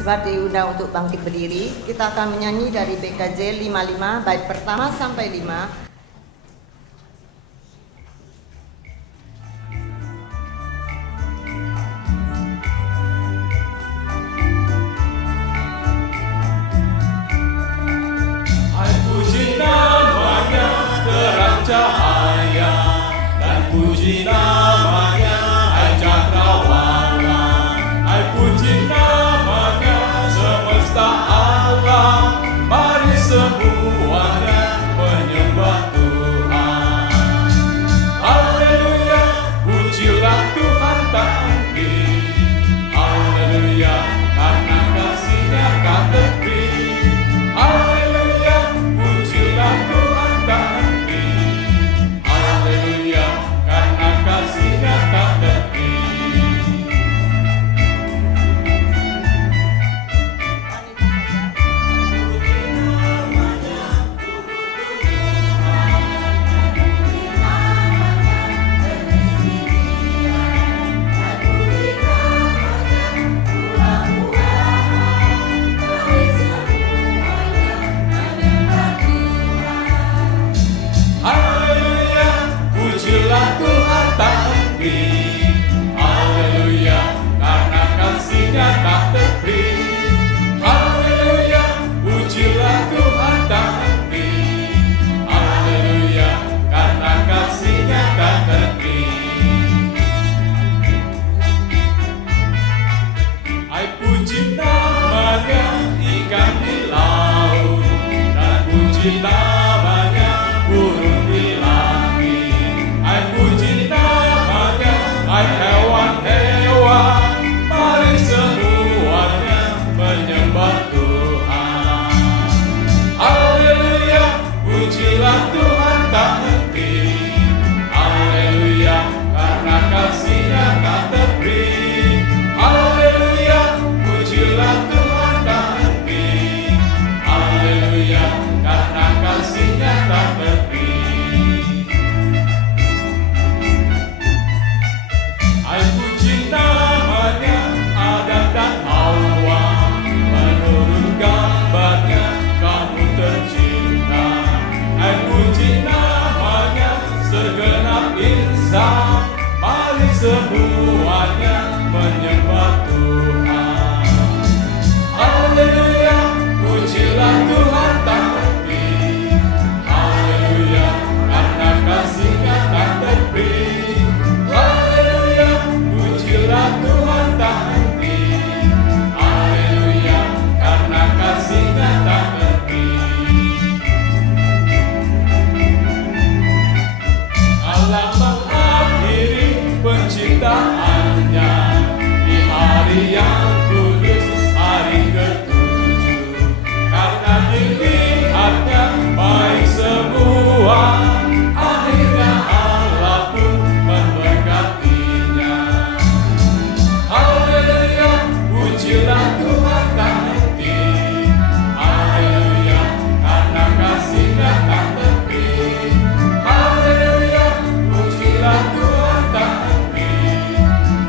Mensembah diundang untuk bangkit berdiri. Kita akan menyanyi dari BKJ 55 bait pertama sampai 5. Cahaya dan puji namanya, hai cakrawala, hai puji namanya semesta alam. Mari semuanya menyembah Tuhan. Haleluya, pujilah Tuhan tadi. Haleluya, karena kasih-Nya tak tepi. Haleluya, pujilah Tuhan tadi. Karena kasih-Nya tak tepi. Haleluya, pujilah Tuhan tadi. Haleluya, karena kasih-Nya tak tepi. Haleluya, pujilah Tuhan tadi. Haleluya, karena kasih-Nya tak tepi. Hai puji namanya ikan di laut, dan puji namanya burung di langit. Hai puji namanya, hai hewan-hewan, mari semuanya menyembah Tuhan. Haleluya, pujilah Tuhan tak henti. Haleluya, karena kasih-Nya tak tepi. Haleluya, pujilah Tuhan tak henti. Haleluya, karena kasih-Nya tak tepi. Hai puji namanya Adam dan Hawa, menurut gambarnya kamu tercipta. Hai puji namanya segenap insan, mari semuanya menyembah Tuhan. Haleluya, pujilah Tuhan tak henti. Haleluya, karena kasih-Nya tak tepi. Haleluya, pujilah Tuhan tak henti. Haleluya, karena kasih-Nya tak tepi. Allah mengakhiri penciptaannya di hari yang kudus, hari ke-7. Karena dilihatnya baik semua, akhirnya Allah pun memberkatinya. Haleluya, pujilah Tuhan tak henti. Haleluya, karena kasih-Nya tak tepi. Haleluya, pujilah Tuhan tak henti.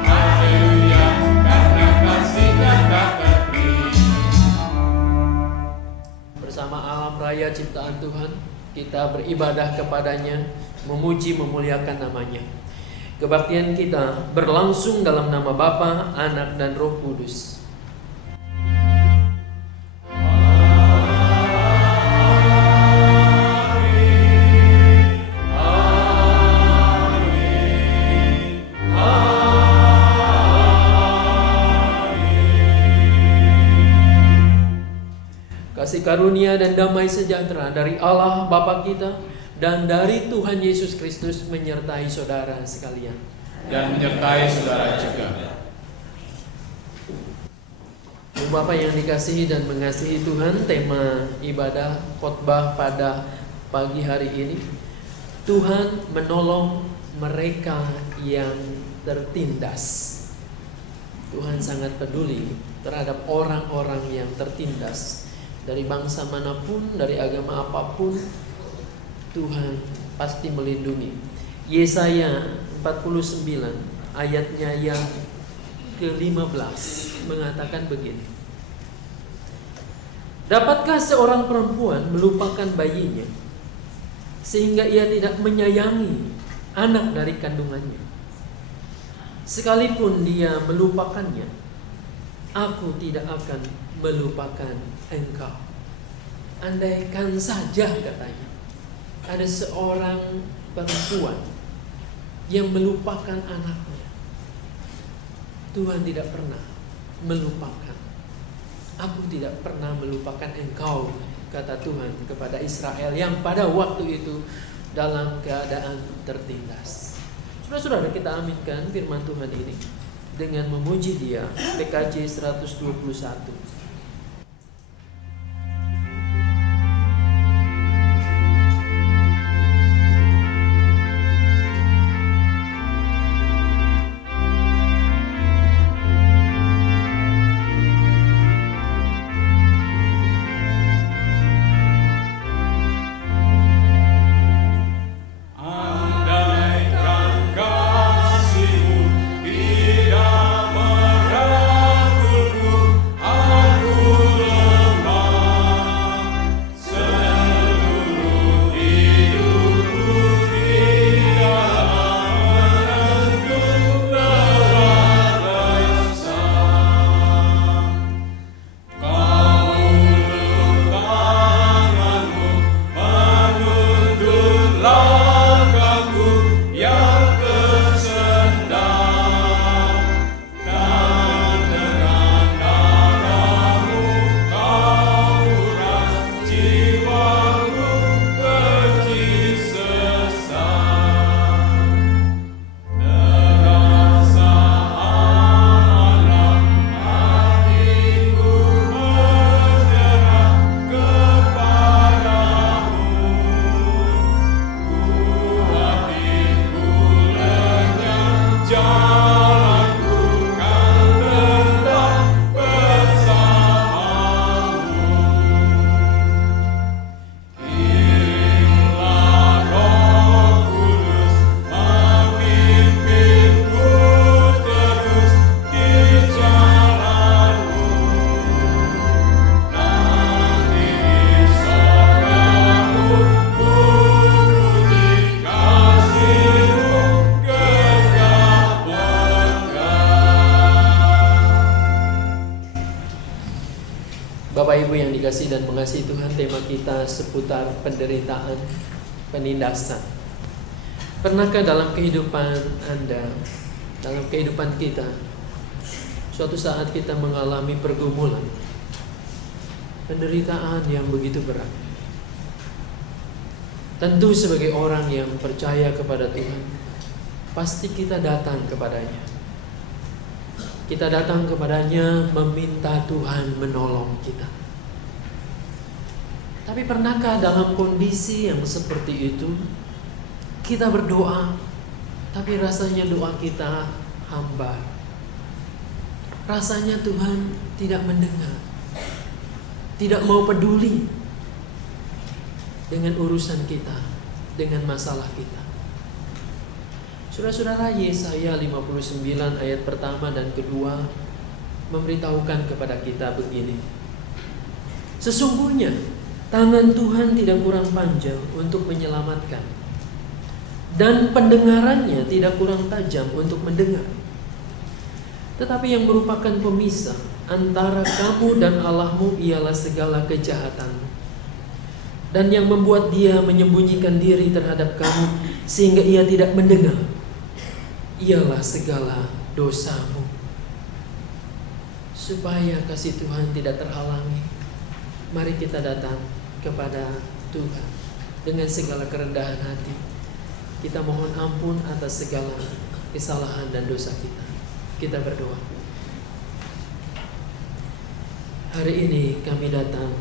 Haleluya, karena kasih-Nya tak tepi. Bersama alam raya ciptaan Tuhan, kita beribadah kepadanya, memuji memuliakan namanya. Kebaktian kita berlangsung dalam nama Bapa, Anak, dan Roh Kudus. Kasih karunia dan damai sejahtera dari Allah Bapa kita dan dari Tuhan Yesus Kristus menyertai saudara sekalian. Dan menyertai saudara juga. Bapak yang dikasihi dan mengasihi Tuhan, tema ibadah khotbah pada pagi hari ini, Tuhan menolong mereka yang tertindas. Tuhan sangat peduli terhadap orang-orang yang tertindas. Dari bangsa manapun, dari agama apapun, Tuhan pasti melindungi. Yesaya 49 ayatnya yang ke-15 mengatakan begini. Dapatkah seorang perempuan melupakan bayinya sehingga ia tidak menyayangi anak dari kandungannya? Sekalipun dia melupakannya, aku tidak akan melupakan engkau. Andaikan saja, katanya, ada seorang perempuan yang melupakan anaknya, Tuhan tidak pernah melupakan. Aku tidak pernah melupakan engkau, kata Tuhan kepada Israel yang pada waktu itu dalam keadaan tertindas. Saudara-saudara, kita aminkan firman Tuhan ini dengan memuji Dia. PKJ 121. Bapak Ibu yang dikasihi dan mengasihi Tuhan, tema kita seputar penderitaan, penindasan. Pernahkah dalam kehidupan Anda, dalam kehidupan kita, suatu saat kita mengalami pergumulan, penderitaan yang begitu berat? Tentu sebagai orang yang percaya kepada Tuhan, pasti kita datang kepadanya. Kita datang kepadanya meminta Tuhan menolong kita. Tapi pernahkah dalam kondisi yang seperti itu kita berdoa, tapi rasanya doa kita hambar? Rasanya Tuhan tidak mendengar, tidak mau peduli dengan urusan kita, dengan masalah kita. Saudara-saudara, Yesaya 59 ayat pertama dan kedua memberitahukan kepada kita begini: sesungguhnya tangan Tuhan tidak kurang panjang untuk menyelamatkan, dan pendengarannya tidak kurang tajam untuk mendengar. Tetapi yang merupakan pemisah antara kamu dan Allahmu ialah segala kejahatanmu, dan yang membuat Dia menyembunyikan diri terhadap kamu sehingga Ia tidak mendengar ialah segala dosamu. Supaya kasih Tuhan tidak terhalangi, mari kita datang kepada Tuhan dengan segala kerendahan hati. Kita mohon ampun atas segala kesalahan dan dosa kita. Kita berdoa. Hari ini kami datang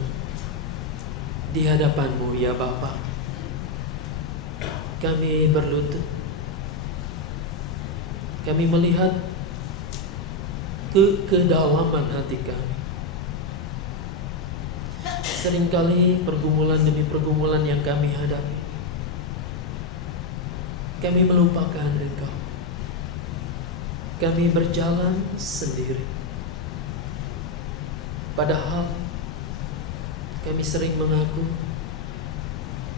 di hadapan-Mu ya Bapa. Kami berlutut. Kami melihat ke kedalaman hati kami. Seringkali pergumulan demi pergumulan yang kami hadapi, kami melupakan Engkau. Kami berjalan sendiri. Padahal Kami sering mengaku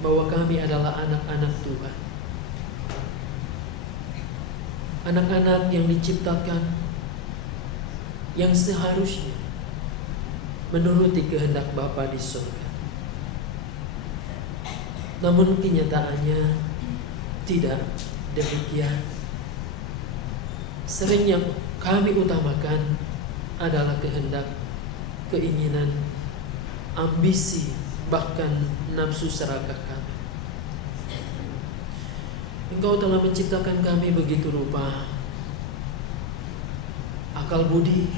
bahwa kami adalah anak-anak Tuhan. Anak-anak yang diciptakan, yang seharusnya menuruti kehendak Bapa di surga. Namun kenyataannya tidak demikian. Sering yang kami utamakan adalah kehendak, keinginan, ambisi, bahkan nafsu serakah kami. Engkau telah menciptakan kami begitu rupa. Akal budi,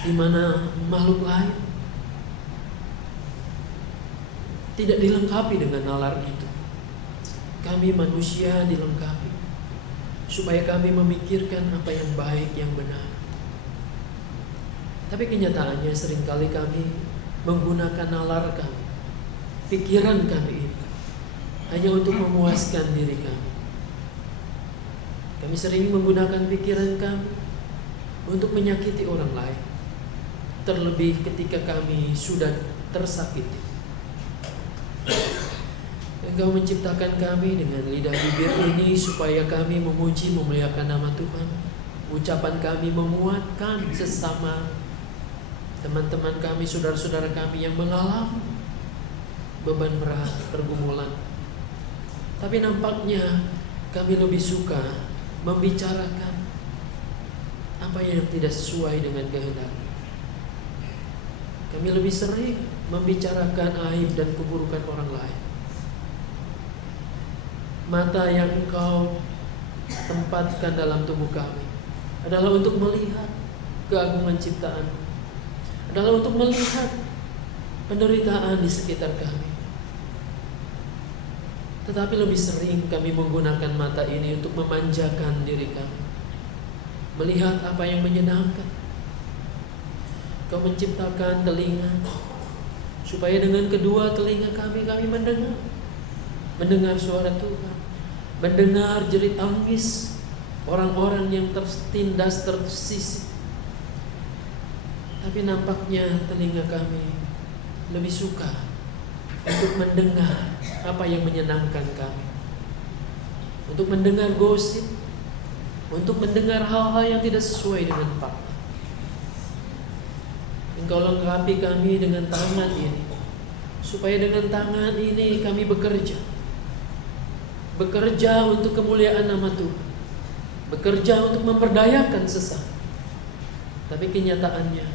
di mana makhluk lain tidak dilengkapi dengan nalar itu. Kami manusia dilengkapi supaya kami memikirkan apa yang baik, yang benar. Tapi kenyataannya seringkali kami menggunakan nalar kami, pikiran kami ini hanya untuk memuaskan diri kami. Kami sering menggunakan pikiran kami untuk menyakiti orang lain, terlebih ketika kami sudah tersakiti. Engkau menciptakan kami dengan lidah bibir ini supaya kami memuji, memuliakan nama Tuhan. Ucapan kami memuatkan sesama teman-teman kami, saudara-saudara kami yang mengalami beban berat, pergumulan. Tapi nampaknya kami lebih suka membicarakan apa yang tidak sesuai dengan kehendak. Kami lebih sering membicarakan aib dan keburukan orang lain. Mata yang Engkau tempatkan dalam tubuh kami adalah untuk melihat keagungan ciptaan, adalah untuk melihat penderitaan di sekitar kami. Tetapi lebih sering kami menggunakan mata ini untuk memanjakan diri kami, melihat apa yang menyenangkan. Kau menciptakan telinga supaya dengan kedua telinga kami mendengar suara Tuhan, mendengar jerit tangis orang-orang yang tertindas, tersisih. Tapi nampaknya telinga kami lebih suka untuk mendengar apa yang menyenangkan kami, untuk mendengar gosip, untuk mendengar hal-hal yang tidak sesuai dengan fakta. Engkau lengkapi kami dengan tangan ini, supaya dengan tangan ini kami bekerja untuk kemuliaan nama Tuhan, bekerja untuk memberdayakan sesama. Tapi kenyataannya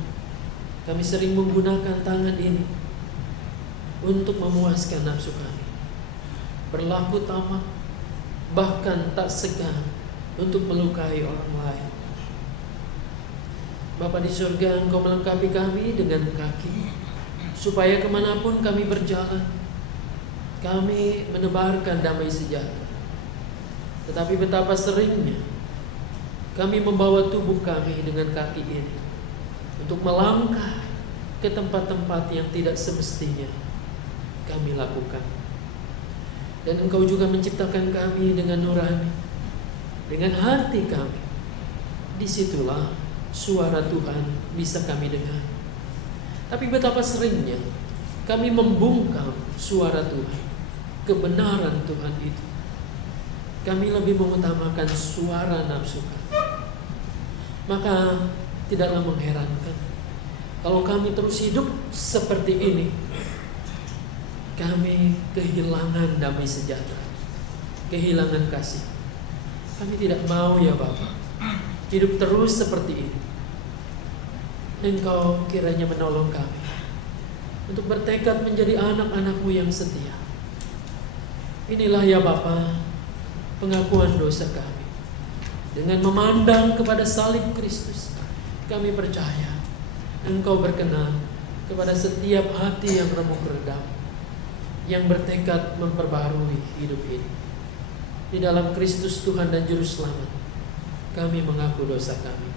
kami sering menggunakan tangan ini untuk memuaskan nafsu kami, berlaku tamak, bahkan tak segan untuk melukai orang lain. Bapa di surga, Engkau melengkapi kami dengan kaki, supaya kemanapun kami berjalan, kami menebarkan damai sejahtera. Tetapi betapa seringnya kami membawa tubuh kami dengan kaki ini untuk melangkah ke tempat-tempat yang tidak semestinya kami lakukan. Dan Engkau juga menciptakan kami dengan nurani, dengan hati kami. Disitulah suara Tuhan bisa kami dengar. Tapi betapa seringnya kami membungkam suara Tuhan, kebenaran Tuhan itu. Kami lebih mengutamakan suara nafsu kami. Maka tidaklah mengherankan kalau kami terus hidup seperti ini. Kami kehilangan damai sejahtera, kehilangan kasih. Kami tidak mau ya Bapa hidup terus seperti ini. Engkau kiranya menolong kami untuk bertekad menjadi anak-anak-Mu yang setia. Inilah ya Bapa pengakuan dosa kami. Dengan memandang kepada salib Kristus, kami percaya Engkau berkenan kepada setiap hati yang remuk redam, yang bertekad memperbarui hidup ini. Di dalam Kristus Tuhan dan Juru Selamat, kami mengaku dosa kami.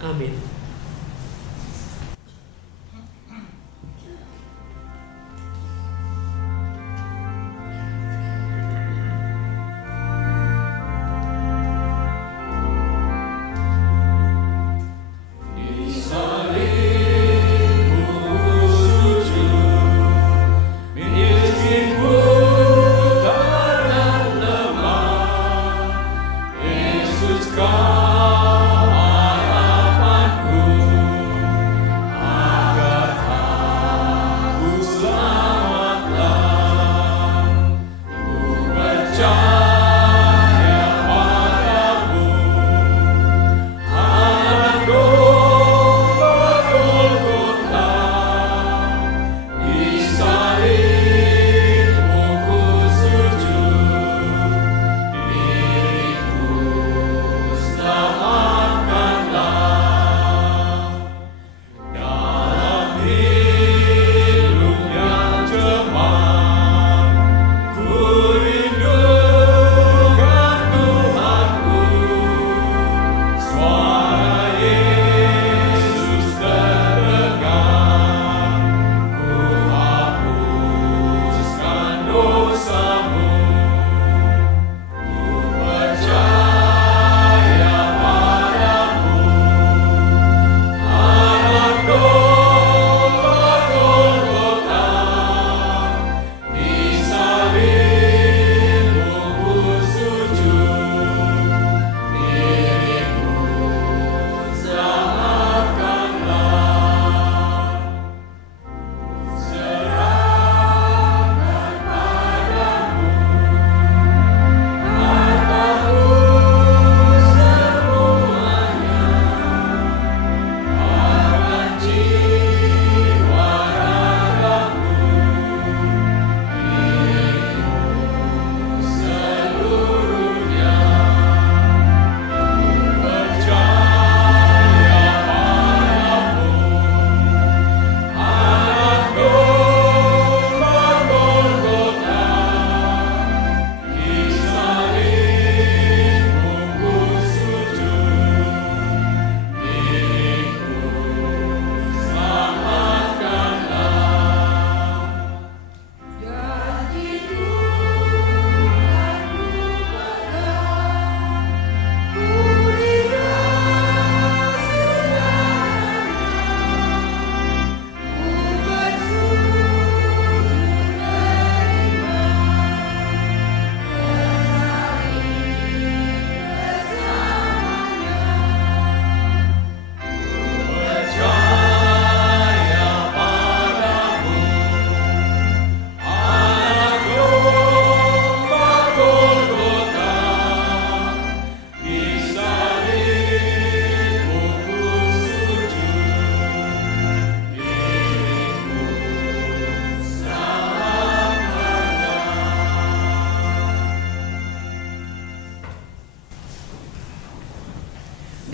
Amin. Di salib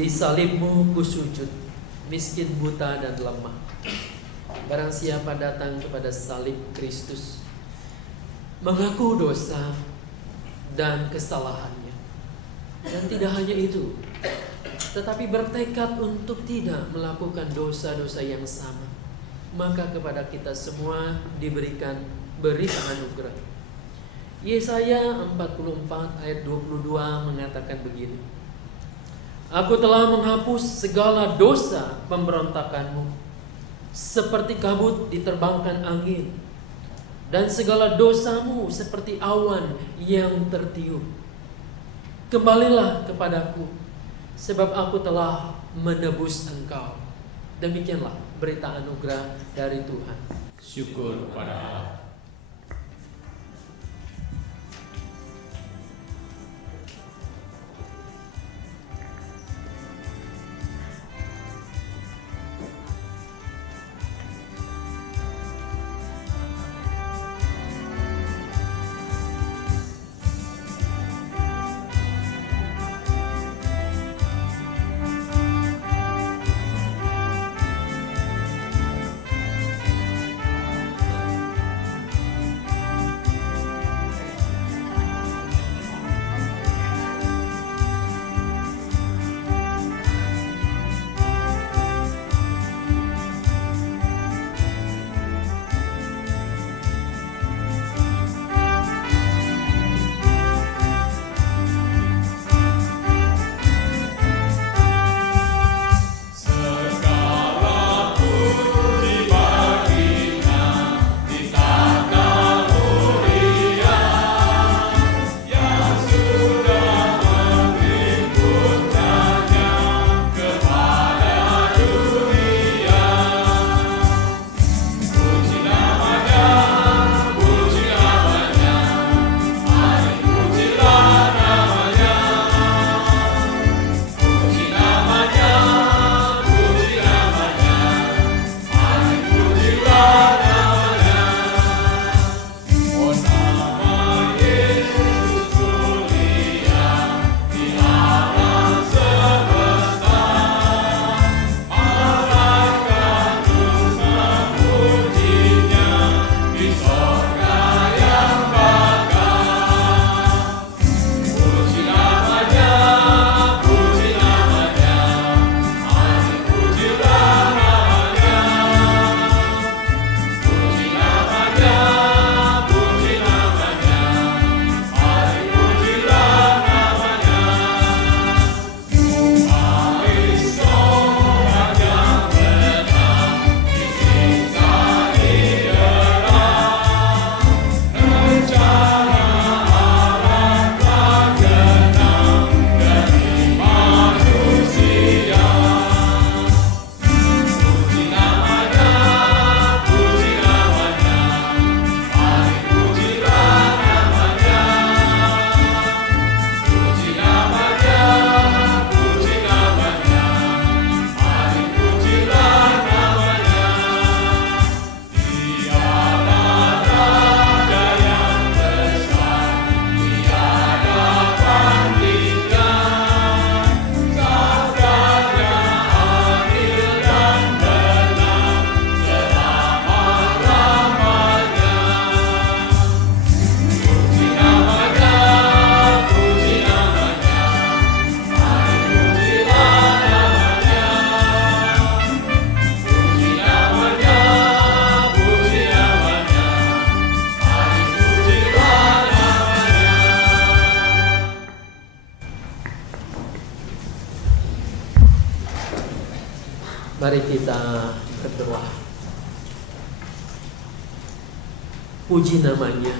di salibmu ku sujud, miskin, buta, dan lemah. Barang siapa datang kepada salib Kristus, mengaku dosa dan kesalahannya, dan tidak hanya itu, tetapi bertekad untuk tidak melakukan dosa-dosa yang sama, maka kepada kita semua diberikan berita anugerah. Yesaya 44 ayat 22 mengatakan begini: Aku telah menghapus segala dosa pemberontakanmu, seperti kabut diterbangkan angin, dan segala dosamu seperti awan yang tertiup. Kembalilah kepadaku, sebab aku telah menebus engkau. Demikianlah berita anugerah dari Tuhan. Syukur kepada Allah. Mari kita berdoa. Puji namanya,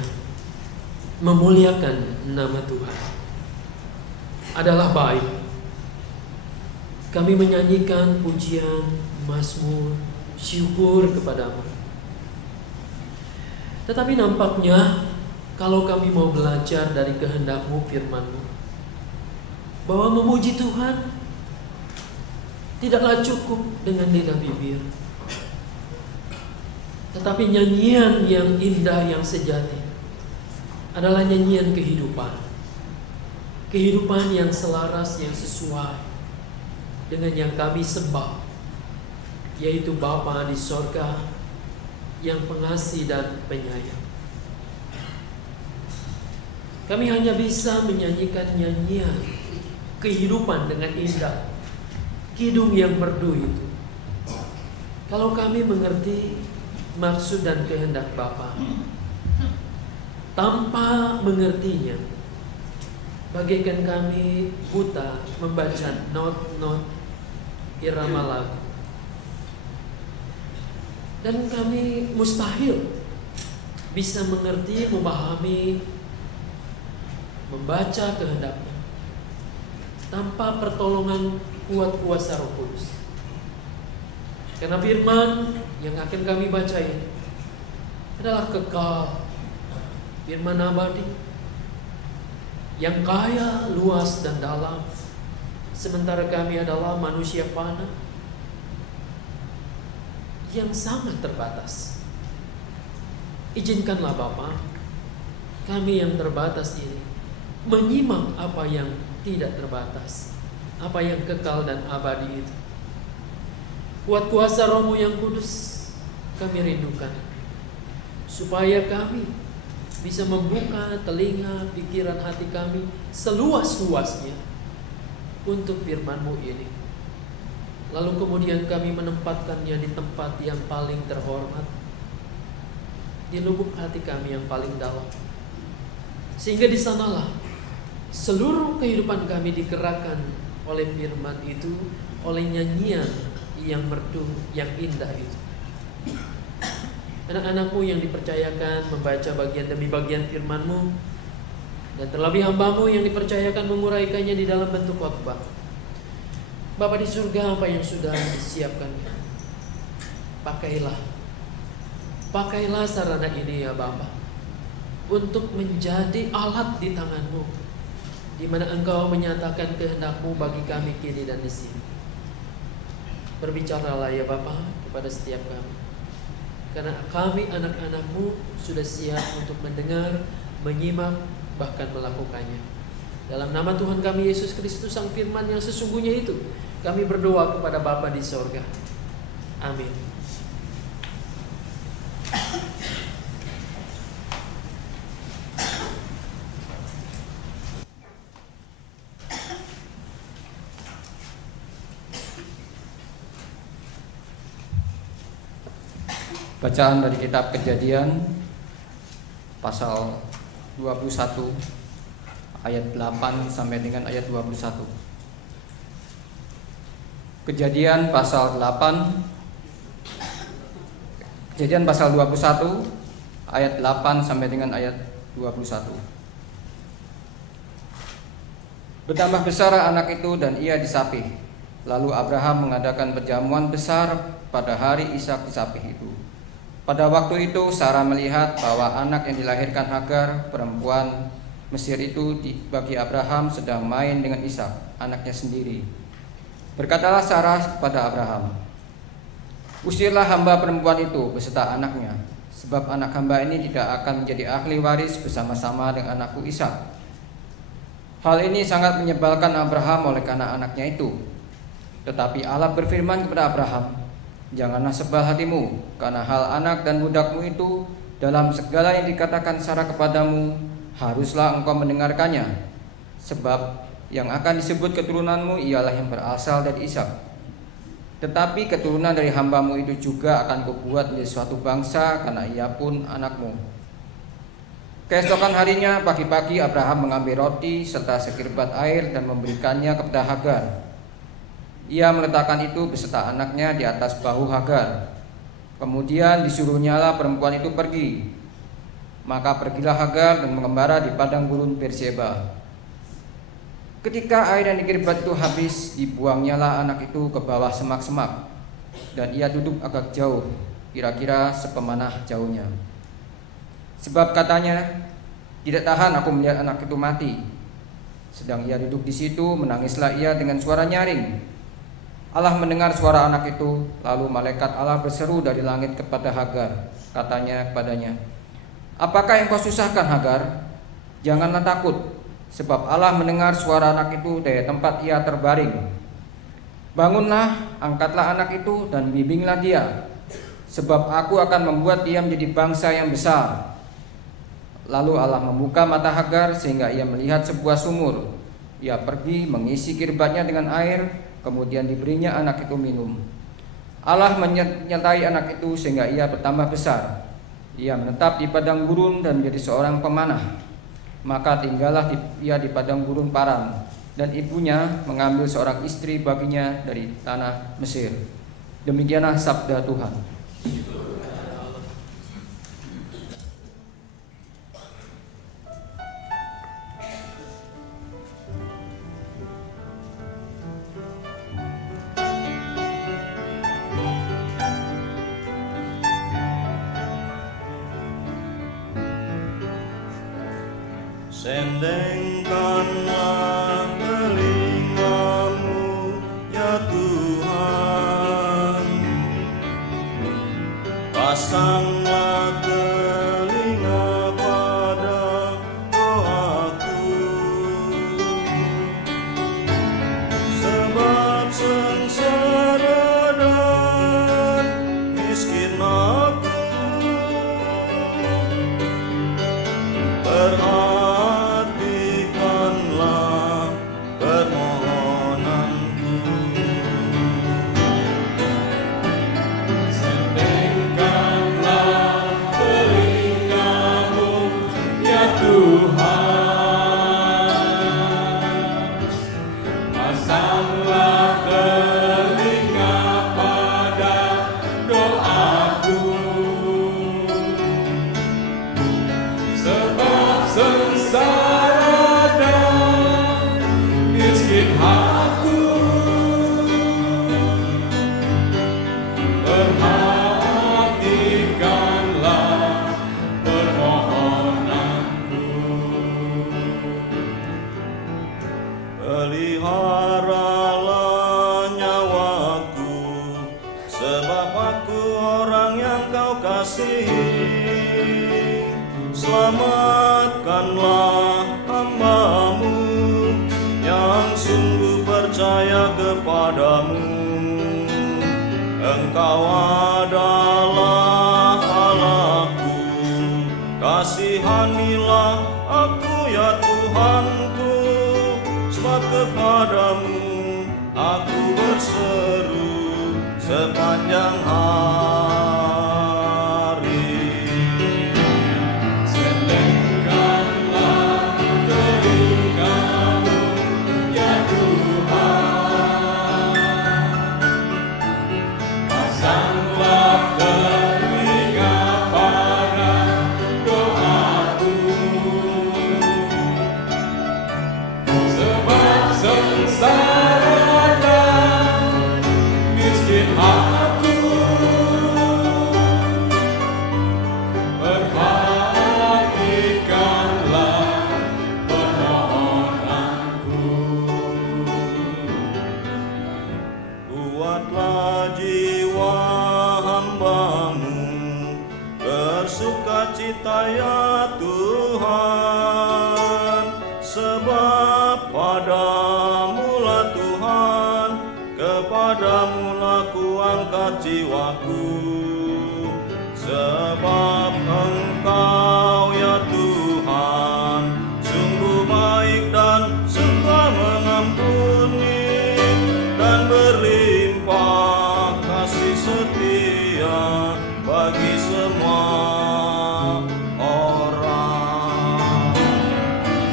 memuliakan nama Tuhan adalah baik. Kami menyanyikan pujian, mazmur, syukur kepadamu. Tetapi nampaknya kalau kami mau belajar dari kehendak-Mu, firman-Mu, bahwa memuji Tuhan tidaklah cukup dengan lidah bibir, tetapi nyanyian yang indah, yang sejati adalah nyanyian kehidupan. Kehidupan yang selaras, yang sesuai dengan yang kami sembah, yaitu Bapa di sorga yang pengasih dan penyayang. Kami hanya bisa menyanyikan nyanyian kehidupan dengan indah, kidung yang merdu itu, kalau kami mengerti maksud dan kehendak Bapa. Tanpa mengertinya, bagaikan kami buta membaca not-not irama lagu. Dan kami mustahil bisa mengerti, memahami, membaca kehendaknya tanpa pertolongan kuat kuasa Roh Kudus. Karena firman yang akan kami baca ini adalah kekal, firman abadi yang kaya, luas dan dalam, sementara kami adalah manusia fana yang sangat terbatas. Izinkanlah Bapa, kami yang terbatas ini menyimak apa yang tidak terbatas, apa yang kekal dan abadi itu. Kuat kuasa Roh-Mu yang kudus kami rindukan, supaya kami bisa membuka telinga, pikiran, hati kami seluas-luasnya untuk firman-Mu ini. Lalu kemudian kami menempatkannya di tempat yang paling terhormat, di lubuk hati kami yang paling dalam, sehingga di sanalah seluruh kehidupan kami digerakkan oleh firman itu, oleh nyanyian yang merdu, yang indah itu. Anak-anak-Mu yang dipercayakan membaca bagian demi bagian firman-Mu, dan terlebih hamba-Mu yang dipercayakan menguraikannya di dalam bentuk khotbah. Bapa di surga, apa yang sudah disiapkannya, pakailah sarana ini ya Bapa, untuk menjadi alat di tangan-Mu, di mana Engkau menyatakan kehendak-Mu bagi kami kini dan di sini. Berbicaralah ya Bapa kepada setiap kami, karena kami anak-anak-Mu sudah siap untuk mendengar, menyimak, bahkan melakukannya. Dalam nama Tuhan kami Yesus Kristus, Sang Firman yang sesungguhnya itu, kami berdoa kepada Bapa di sorga. Amin. Bacaan dari kitab Kejadian pasal 21 ayat 8 sampai dengan ayat 21. Kejadian pasal 21 ayat 8 sampai dengan ayat 21. Bertambah besar anak itu dan ia disapih. Lalu Abraham mengadakan perjamuan besar pada hari Ishak disapih itu. Pada waktu itu Sarah melihat bahwa anak yang dilahirkan Hagar, perempuan Mesir itu bagi Abraham sedang main dengan Ishak, anaknya sendiri. Berkatalah Sarah kepada Abraham, "Usirlah hamba perempuan itu beserta anaknya, sebab anak hamba ini tidak akan menjadi ahli waris bersama-sama dengan anakku Ishak." Hal ini sangat menyebalkan Abraham oleh karena anaknya itu. Tetapi Allah berfirman kepada Abraham, "Janganlah sebal hatimu, karena hal anak dan budakmu itu dalam segala yang dikatakan Sarah kepadamu, haruslah engkau mendengarkannya. Sebab yang akan disebut keturunanmu ialah yang berasal dari Ishak. Tetapi keturunan dari hambamu itu juga akan kubuat menjadi suatu bangsa, karena ia pun anakmu." Keesokan harinya pagi-pagi Abraham mengambil roti serta sekirbat air dan memberikannya kepada Hagar. Ia meletakkan itu beserta anaknya di atas bahu Hagar. Kemudian disuruhnyalah perempuan itu pergi. Maka pergilah Hagar dan mengembara di padang gurun Berseba. Ketika air yang dikirbat itu habis, dibuangnyalah anak itu ke bawah semak-semak, dan ia duduk agak jauh, kira-kira sepemanah jauhnya. Sebab katanya, "Tidak tahan aku melihat anak itu mati." Sedang ia duduk di situ, menangislah ia dengan suara nyaring. Allah mendengar suara anak itu, lalu malaikat Allah berseru dari langit kepada Hagar. Katanya kepadanya, "Apakah yang kau susahkan, Hagar? Janganlah takut, sebab Allah mendengar suara anak itu dari tempat ia terbaring. Bangunlah, angkatlah anak itu dan bimbinglah dia, sebab aku akan membuat dia menjadi bangsa yang besar." Lalu Allah membuka mata Hagar sehingga ia melihat sebuah sumur. Ia pergi mengisi kirbatnya dengan air, kemudian diberinya anak itu minum. Allah menyertai anak itu sehingga ia bertambah besar. Ia menetap di padang gurun dan menjadi seorang pemanah. Maka tinggallah ia di padang gurun Paran, dan ibunya mengambil seorang istri baginya dari tanah Mesir. Demikianlah sabda Tuhan. Sendengkanlah telingamu, ya Tuhan. Pasanglah telinga pada doaku, sebab sengsara dan miskin aku. Perhatikanlah permohonanku. Sendengkanlah telingamu, ya Tuhan. Pasanglah telinga pada doaku, sebab sengsara dan miskin aku. Perhatikanlah permohonanku. Peliharalah nyawaku, sebab aku orang yang kau kasihi. Selamatkanlah hamba-Mu yang sungguh percaya kepadamu. Engkau adalah Allahku, kasihanilah aku ya Tuhanku, sebab kepadamu aku berseru sepanjang hari. Sendengkanlah telingamu, ya Tuhan. Pasanglah telinga pada doaku, sebab sengsara dan miskin aku. Perhatikanlah permohonanku. Kuatlah jiwa hamba-Mu, bersukacita ya Tuhan, sebab padamu-lah Tuhan, kepadamu-lah ku angkat jiwaku. Sebab Engkau ya Tuhan sungguh baik dan suka mengampuni, dan berlimpah kasih setia bagi semua orang.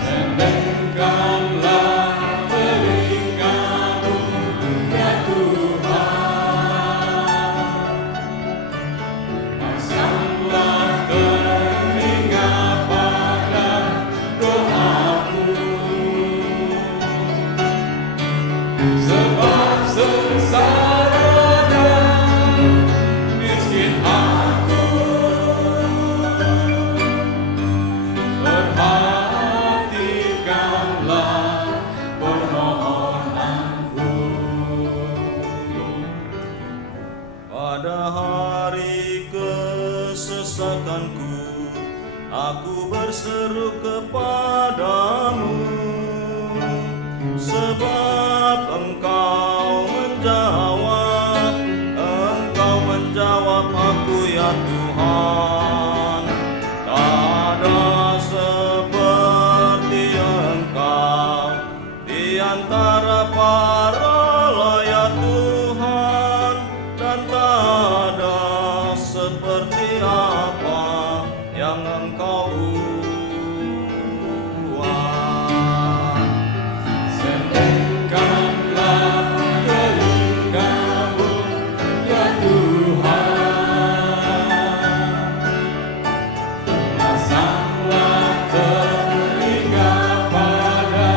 Sendengkanlah telingamu, ya Tuhan. Pasanglah telinga pada doaku, sebab sengsara dan miskin aku. Perhatikanlah permohonanku. Pada hari kesesakanku, aku berseru kepadamu, sebab Engkau menjadi jawab aku ya Tuhan. Tak ada seperti Engkau di antara para layak Tuhan, dan tak ada seperti apa yang Engkau buat. Sendengkanlah telingamu, ya Tuhan. Pasanglah telinga pada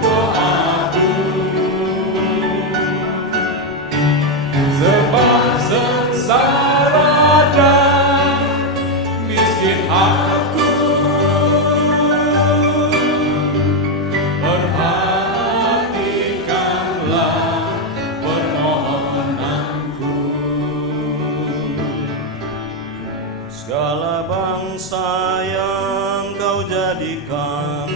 doaku. Sebab sengsara dan miskin aku, perhatikanlah permohonanku. Segala bangsa yang Kau jadikan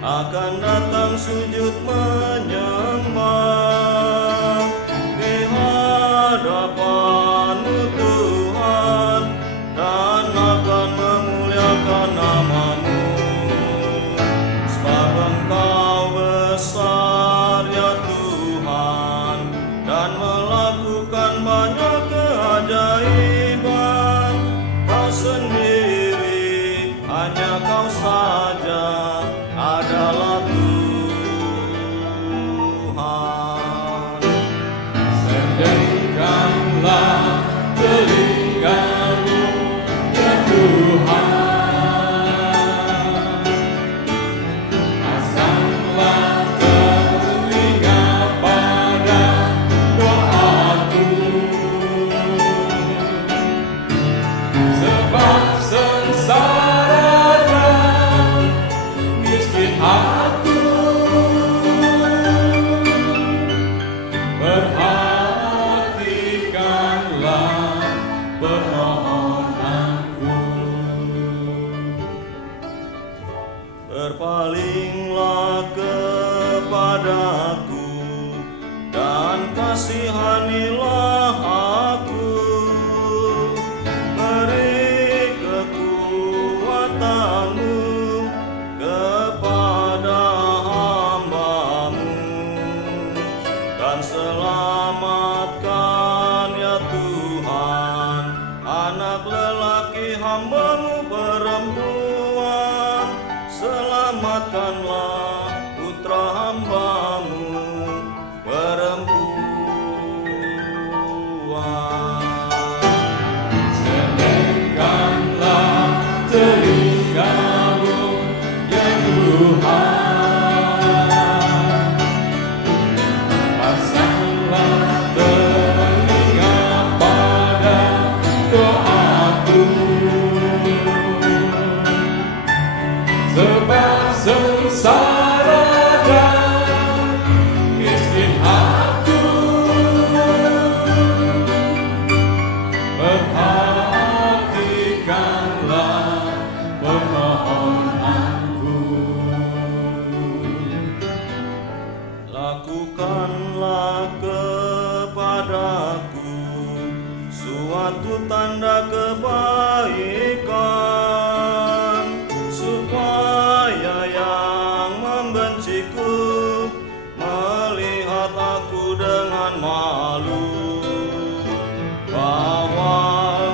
akan datang sujud menyembah di hadapan-Mu Tuhan, dan akan memuliakan nama-Mu. Sebab Engkau besar ya Tuhan, dan melakukan banyak keajaiban. Kau sendiri, hanya Kau saja adalah Tuhan. Sendengkanlah telingamu, ya Tuhan. Pasanglah telinga pada doaku. Sebab sengsara dan miskin aku, perhatikanlah permohonanku. Berpalinglah kepadaku dan kasihanilah aku. Beri kekuatan-Mu kepada hamba-Mu, dan selamatkan ya Tuhan anak lelaki hamba-Mu perempuan. Selamatkanlah putra hamba-Mu perempuan. Sendengkanlah telingamu, ya Tuhan. Pasanglah telinga pada doaku. Sebab sengsara dan miskin aku, perhatikanlah permohonanku. Lakukanlah kepadaku suatu tanda kebaikan, supaya yang membenciku melihat aku dengan malu, bahwa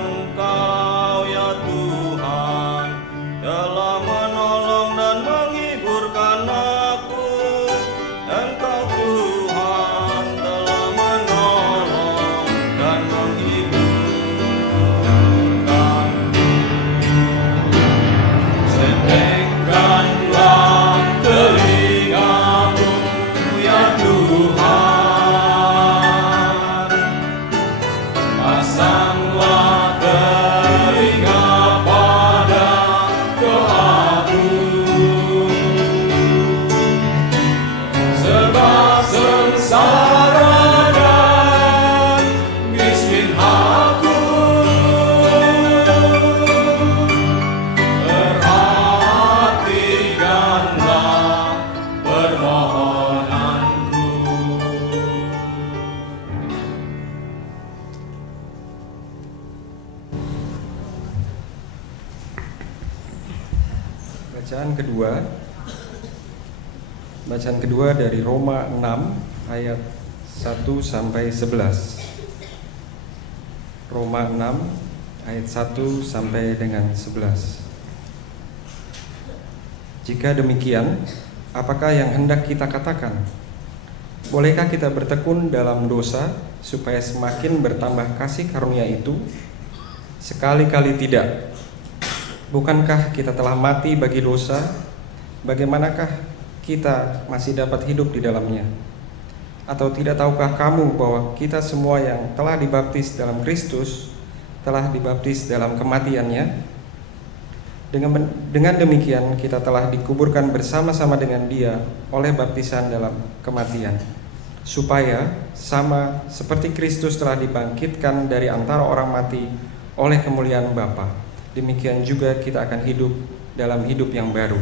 Engkau ya Tuhan telah menolong dan menghiburkan aku. Engkau Tuhan telah menolong dan menghiburkan Bacaan kedua dari Roma 6 ayat 1 sampai 11. Roma 6 ayat 1 sampai dengan 11. Jika demikian, apakah yang hendak kita katakan? Bolehkah kita bertekun dalam dosa supaya semakin bertambah kasih karunia itu? Sekali-kali tidak. Bukankah kita telah mati bagi dosa? Bagaimanakah kita masih dapat hidup di dalamnya? Atau tidak tahukah kamu bahwa kita semua yang telah dibaptis dalam Kristus telah dibaptis dalam kematiannya? Dengan demikian kita telah dikuburkan bersama-sama dengan Dia oleh baptisan dalam kematian, supaya sama seperti Kristus telah dibangkitkan dari antara orang mati oleh kemuliaan Bapa, demikian juga kita akan hidup dalam hidup yang baru.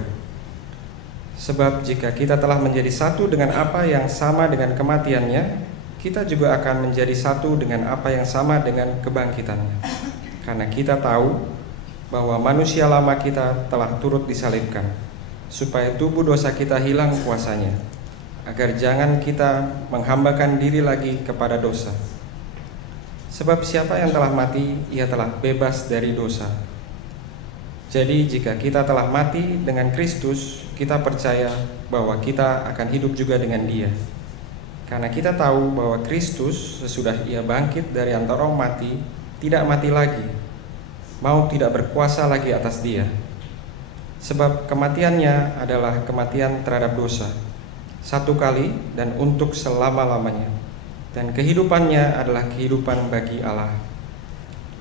Sebab jika kita telah menjadi satu dengan apa yang sama dengan kematiannya, kita juga akan menjadi satu dengan apa yang sama dengan kebangkitannya. Karena kita tahu bahwa manusia lama kita telah turut disalibkan, supaya tubuh dosa kita hilang kuasanya, agar jangan kita menghambakan diri lagi kepada dosa. Sebab siapa yang telah mati, ia telah bebas dari dosa. Jadi jika kita telah mati dengan Kristus, kita percaya bahwa kita akan hidup juga dengan Dia. Karena kita tahu bahwa Kristus sesudah Ia bangkit dari antara orang mati, tidak mati lagi, maut tidak berkuasa lagi atas Dia. Sebab kematiannya adalah kematian terhadap dosa, satu kali dan untuk selama-lamanya. Dan kehidupannya adalah kehidupan bagi Allah.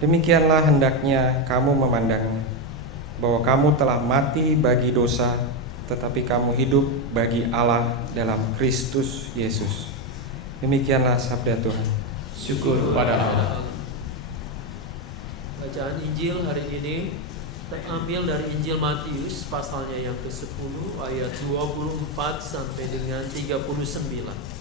Demikianlah hendaknya kamu memandangnya, bahwa kamu telah mati bagi dosa, tetapi kamu hidup bagi Allah dalam Kristus Yesus. Demikianlah sabda Tuhan. Syukur kepada Allah. Bacaan Injil hari ini terambil dari Injil Matius pasalnya yang ke-10 ayat 24 sampai dengan 39.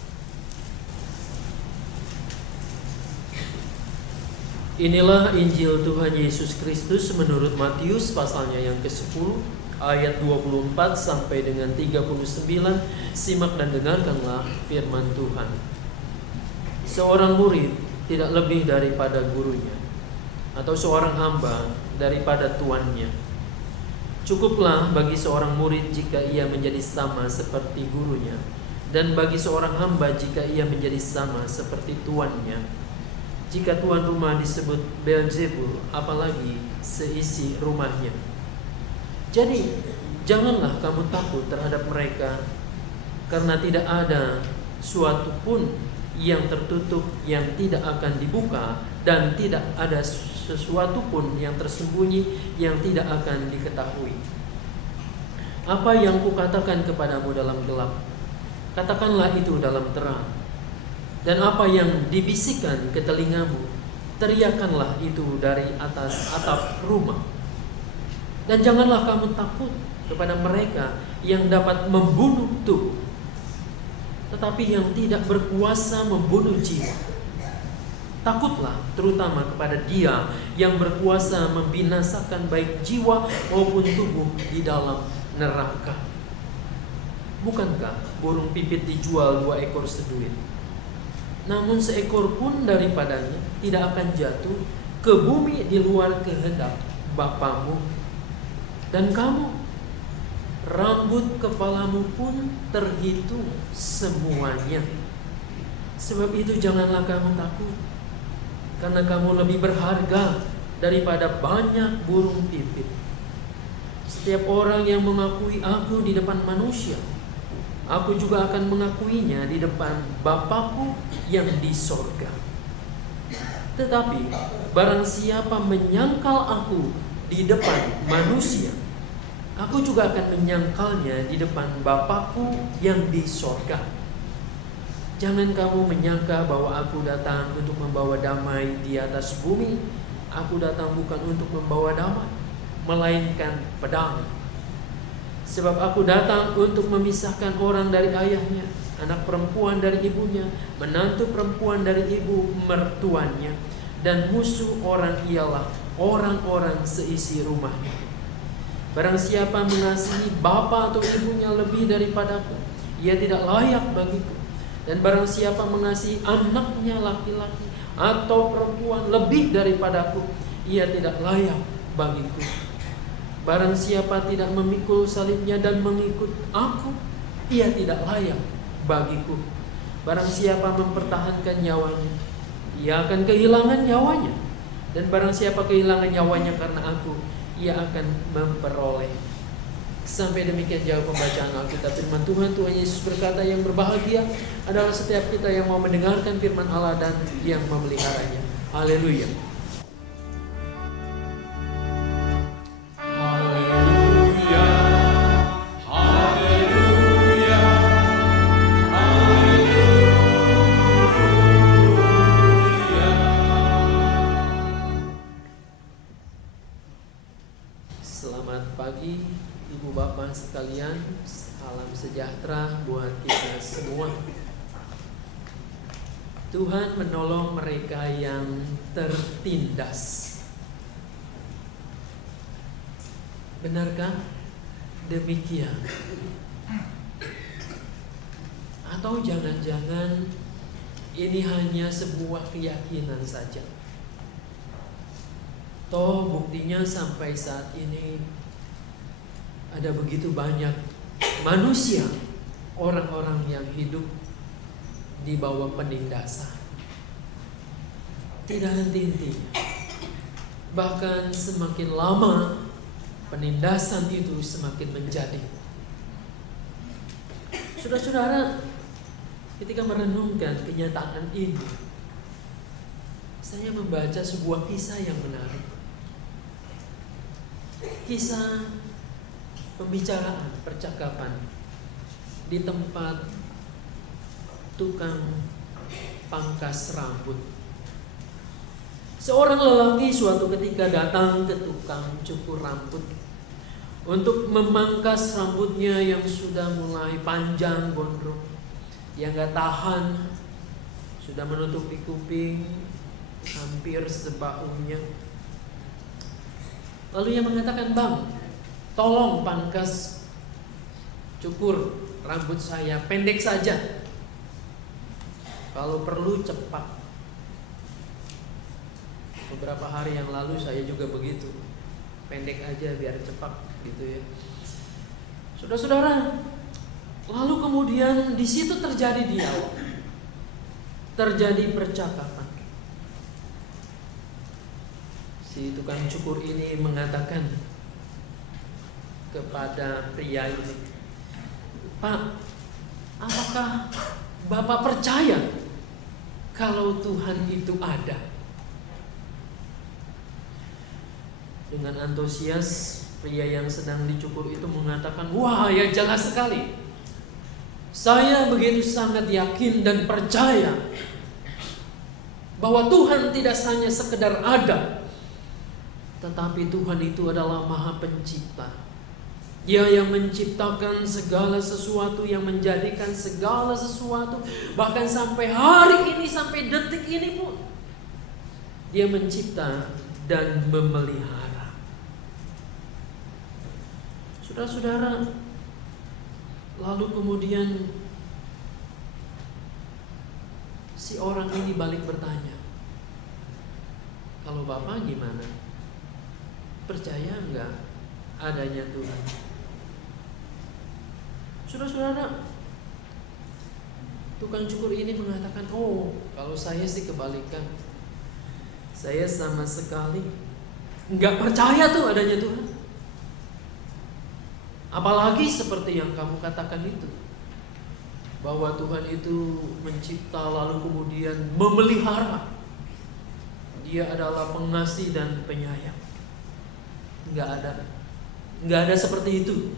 Inilah Injil Tuhan Yesus Kristus menurut Matius pasalnya yang ke-10 ayat 24 sampai dengan 39. Simak dan dengarkanlah firman Tuhan. Seorang murid tidak lebih daripada gurunya, atau seorang hamba daripada tuannya. Cukuplah bagi seorang murid jika ia menjadi sama seperti gurunya, dan bagi seorang hamba jika ia menjadi sama seperti tuannya. Jika tuan rumah disebut Beelzebul, apalagi seisi rumahnya. Jadi, janganlah kamu takut terhadap mereka, karena tidak ada suatu pun yang tertutup yang tidak akan dibuka, dan tidak ada sesuatu pun yang tersembunyi yang tidak akan diketahui. Apa yang kukatakan kepadamu dalam gelap, katakanlah itu dalam terang. Dan apa yang dibisikkan ke telingamu, teriakanlah itu dari atas atap rumah. Dan janganlah kamu takut kepada mereka yang dapat membunuh tubuh, tetapi yang tidak berkuasa membunuh jiwa. Takutlah terutama kepada Dia yang berkuasa membinasakan baik jiwa maupun tubuh di dalam neraka. Bukankah burung pipit dijual 2 ekor seduit? Namun seekor pun daripadanya tidak akan jatuh ke bumi di luar kehendak Bapamu. Dan kamu, rambut kepalamu pun terhitung semuanya. Sebab itu janganlah kamu takut, karena kamu lebih berharga daripada banyak burung pipit. Setiap orang yang mengakui aku di depan manusia, aku juga akan mengakuinya di depan Bapa-Ku yang di sorga. Tetapi barang siapa menyangkal aku di depan manusia, aku juga akan menyangkalnya di depan Bapa-Ku yang di sorga. Jangan kamu menyangka bahwa aku datang untuk membawa damai di atas bumi. Aku datang bukan untuk membawa damai, melainkan pedang. Sebab aku datang untuk memisahkan orang dari ayahnya, anak perempuan dari ibunya, menantu perempuan dari ibu mertuanya, dan musuh orang ialah orang-orang seisi rumahnya. Barang siapa mengasihi bapa atau ibunya lebih daripadaku, ia tidak layak bagiku. Dan barang siapa mengasihi anaknya laki-laki atau perempuan lebih daripadaku, ia tidak layak bagiku. Barang siapa tidak memikul salibnya dan mengikut aku, ia tidak layak bagiku. Barang siapa mempertahankan nyawanya, ia akan kehilangan nyawanya. Dan barang siapa kehilangan nyawanya karena aku, ia akan memperoleh. Sampai demikian jauh pembacaan Alkitab firman Tuhan. Tuhan Yesus berkata, yang berbahagia adalah setiap kita yang mau mendengarkan firman Allah dan yang memeliharanya. Haleluya. Haleluya, haleluya, haleluya. Selamat pagi Ibu Bapak sekalian, salam sejahtera buat kita semua. Tuhan menolong mereka yang tertindas. Benarkah demikian? Atau jangan-jangan ini hanya sebuah keyakinan saja? Toh buktinya sampai saat ini ada begitu banyak manusia, orang-orang yang hidup di bawah penindasan. Tidak henti-hentinya. Bahkan semakin lama penindasan itu semakin menjadi. Saudara-saudara, ketika merenungkan kenyataan ini, saya membaca sebuah kisah yang menarik. Kisah pembicaraan, percakapan di tempat tukang pangkas rambut. Seorang lelaki suatu ketika datang ke tukang cukur rambut untuk memangkas rambutnya yang sudah mulai panjang gondrong, yang gak tahan, sudah menutupi kuping hampir sebahunya. Lalu ia mengatakan, "Bang, tolong pangkas cukur rambut saya, pendek saja. Kalau perlu cepat." Beberapa hari yang lalu saya juga begitu, pendek aja biar cepat gitu ya. Saudara-saudara, lalu kemudian di situ terjadi dialog, terjadi percakapan. Si tukang cukur ini mengatakan kepada pria ini, "Pak, apakah Bapak percaya kalau Tuhan itu ada?" Dengan antusias, pria yang sedang dicukur itu mengatakan, "Wah, ya jelas sekali. Saya begitu sangat yakin dan percaya bahwa Tuhan tidak hanya sekedar ada, tetapi Tuhan itu adalah Maha Pencipta. Dia yang menciptakan segala sesuatu, yang menjadikan segala sesuatu, bahkan sampai hari ini, sampai detik ini pun Dia mencipta dan memelihara." Saudara-saudara, lalu kemudian si orang ini balik bertanya, "Kalau Bapak gimana? Percaya enggak adanya Tuhan?" Saudara-saudara, tukang cukur ini mengatakan, "Oh, kalau saya sih kebalikan. Saya sama sekali enggak percaya tuh adanya Tuhan. Apalagi seperti yang kamu katakan itu, bahwa Tuhan itu mencipta lalu kemudian memelihara. Dia adalah pengasih dan penyayang. Enggak ada seperti itu.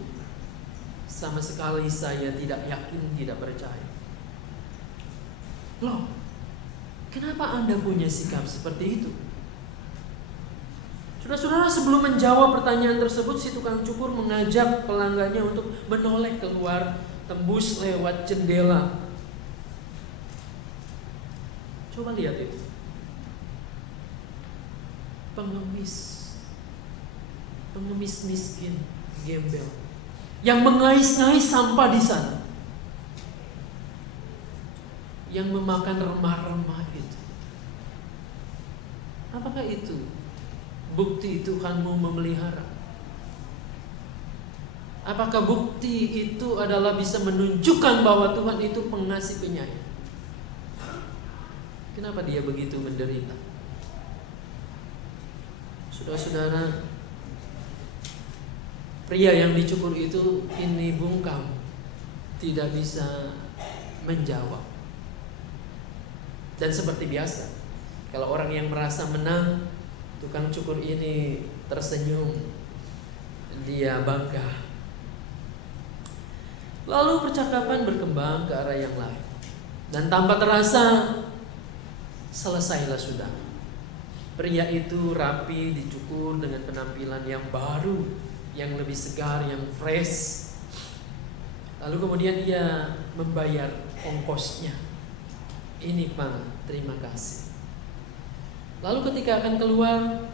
Sama sekali saya tidak yakin, tidak percaya." Loh, kenapa Anda punya sikap seperti itu? Saudara-saudara, sebelum menjawab pertanyaan tersebut, si tukang cukur mengajak pelanggannya untuk menoleh keluar, tembus lewat jendela. Coba lihat itu. Pengemis miskin, gembel, yang mengais-ngais sampah di sana, yang memakan remah-remah itu. Apakah itu bukti Tuhanmu memelihara? Apakah bukti itu adalah bisa menunjukkan bahwa Tuhan itu pengasih penyayang? Kenapa dia begitu menderita? Saudara-saudara, pria yang dicukur itu ini bungkam, tidak bisa menjawab. Dan seperti biasa, kalau orang yang merasa menang, tukang cukur ini tersenyum, dia bangga. Lalu percakapan berkembang ke arah yang lain, dan tanpa terasa selesailah sudah. Pria itu rapi, dicukur dengan penampilan yang baru, yang lebih segar, yang fresh. Lalu kemudian ia membayar ongkosnya. Ini Pak, terima kasih. Lalu ketika akan keluar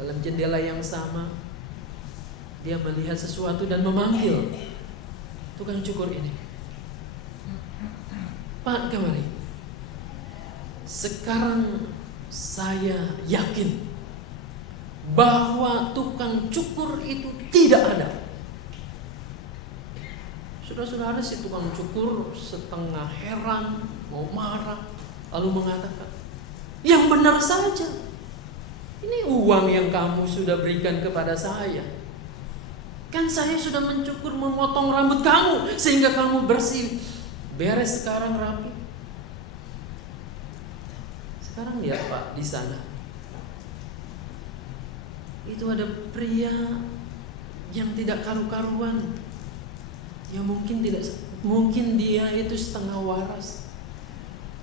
dalam jendela yang sama, dia melihat sesuatu dan memanggil tukang cukur ini. Pak, kemari. Sekarang saya yakin bahwa tukang cukur itu tidak ada. Saudara-saudara, si tukang cukur setengah heran, mau marah, lalu mengatakan, yang benar saja, ini uang yang kamu sudah berikan kepada saya. Kan saya sudah mencukur, memotong rambut kamu sehingga kamu bersih, beres sekarang rapi. Sekarang lihat Pak, di sana itu ada pria yang tidak karu-karuan. Ya mungkin dia itu setengah waras.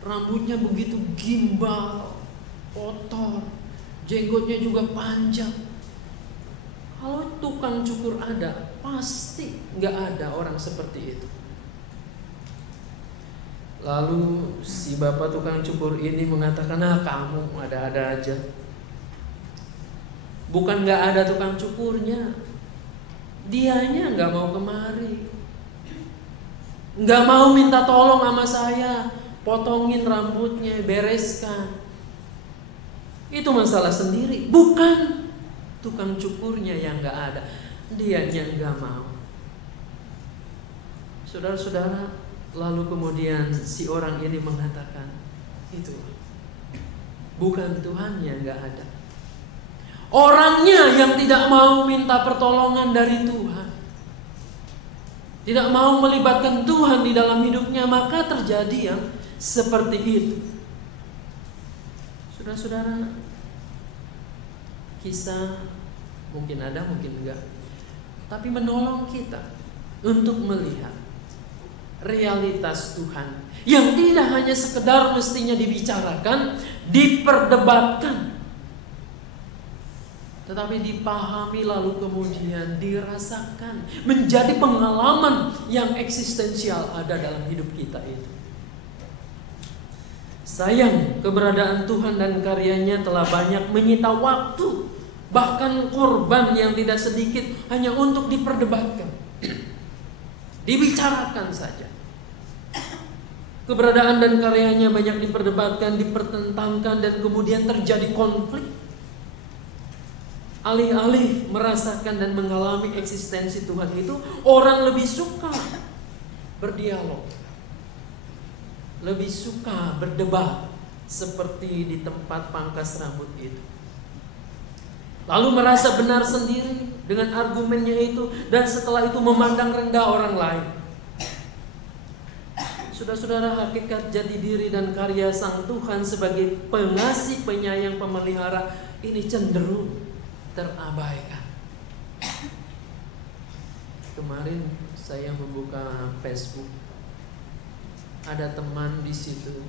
Rambutnya begitu gimbal, kotor, jenggotnya juga panjang. Kalau tukang cukur ada, pasti nggak ada orang seperti itu. Lalu si bapak tukang cukur ini mengatakan, kamu ada-ada aja. Bukan nggak ada tukang cukurnya, dianya nggak mau kemari, nggak mau minta tolong sama saya, potongin rambutnya, bereskan. Itu masalah sendiri, bukan tukang cukurnya yang nggak ada, dianya nggak mau. Saudara-saudara, lalu kemudian si orang ini mengatakan, itu bukan Tuhannya nggak ada, orangnya yang tidak mau minta pertolongan dari Tuhan, tidak mau melibatkan Tuhan di dalam hidupnya, maka terjadi yang seperti itu. Saudara-saudara, kisah mungkin ada, mungkin enggak, tapi menolong kita untuk melihat realitas Tuhan yang tidak hanya sekedar mestinya dibicarakan, diperdebatkan, tetapi dipahami lalu kemudian dirasakan, menjadi pengalaman yang eksistensial ada dalam hidup kita itu. Sayang, keberadaan Tuhan dan karyanya telah banyak menyita waktu, bahkan korban yang tidak sedikit hanya untuk diperdebatkan, dibicarakan saja. Keberadaan dan karyanya banyak diperdebatkan, dipertentangkan, dan kemudian terjadi konflik. Alih-alih merasakan dan mengalami eksistensi Tuhan itu, orang lebih suka berdialog, lebih suka berdebat seperti di tempat pangkas rambut itu. Lalu merasa benar sendiri dengan argumennya itu, dan setelah itu memandang rendah orang lain. Saudara-saudara, hakikat jati diri dan karya Sang Tuhan sebagai pengasih, penyayang, pemelihara ini cenderung terabaikan. Kemarin saya membuka Facebook, ada teman di situ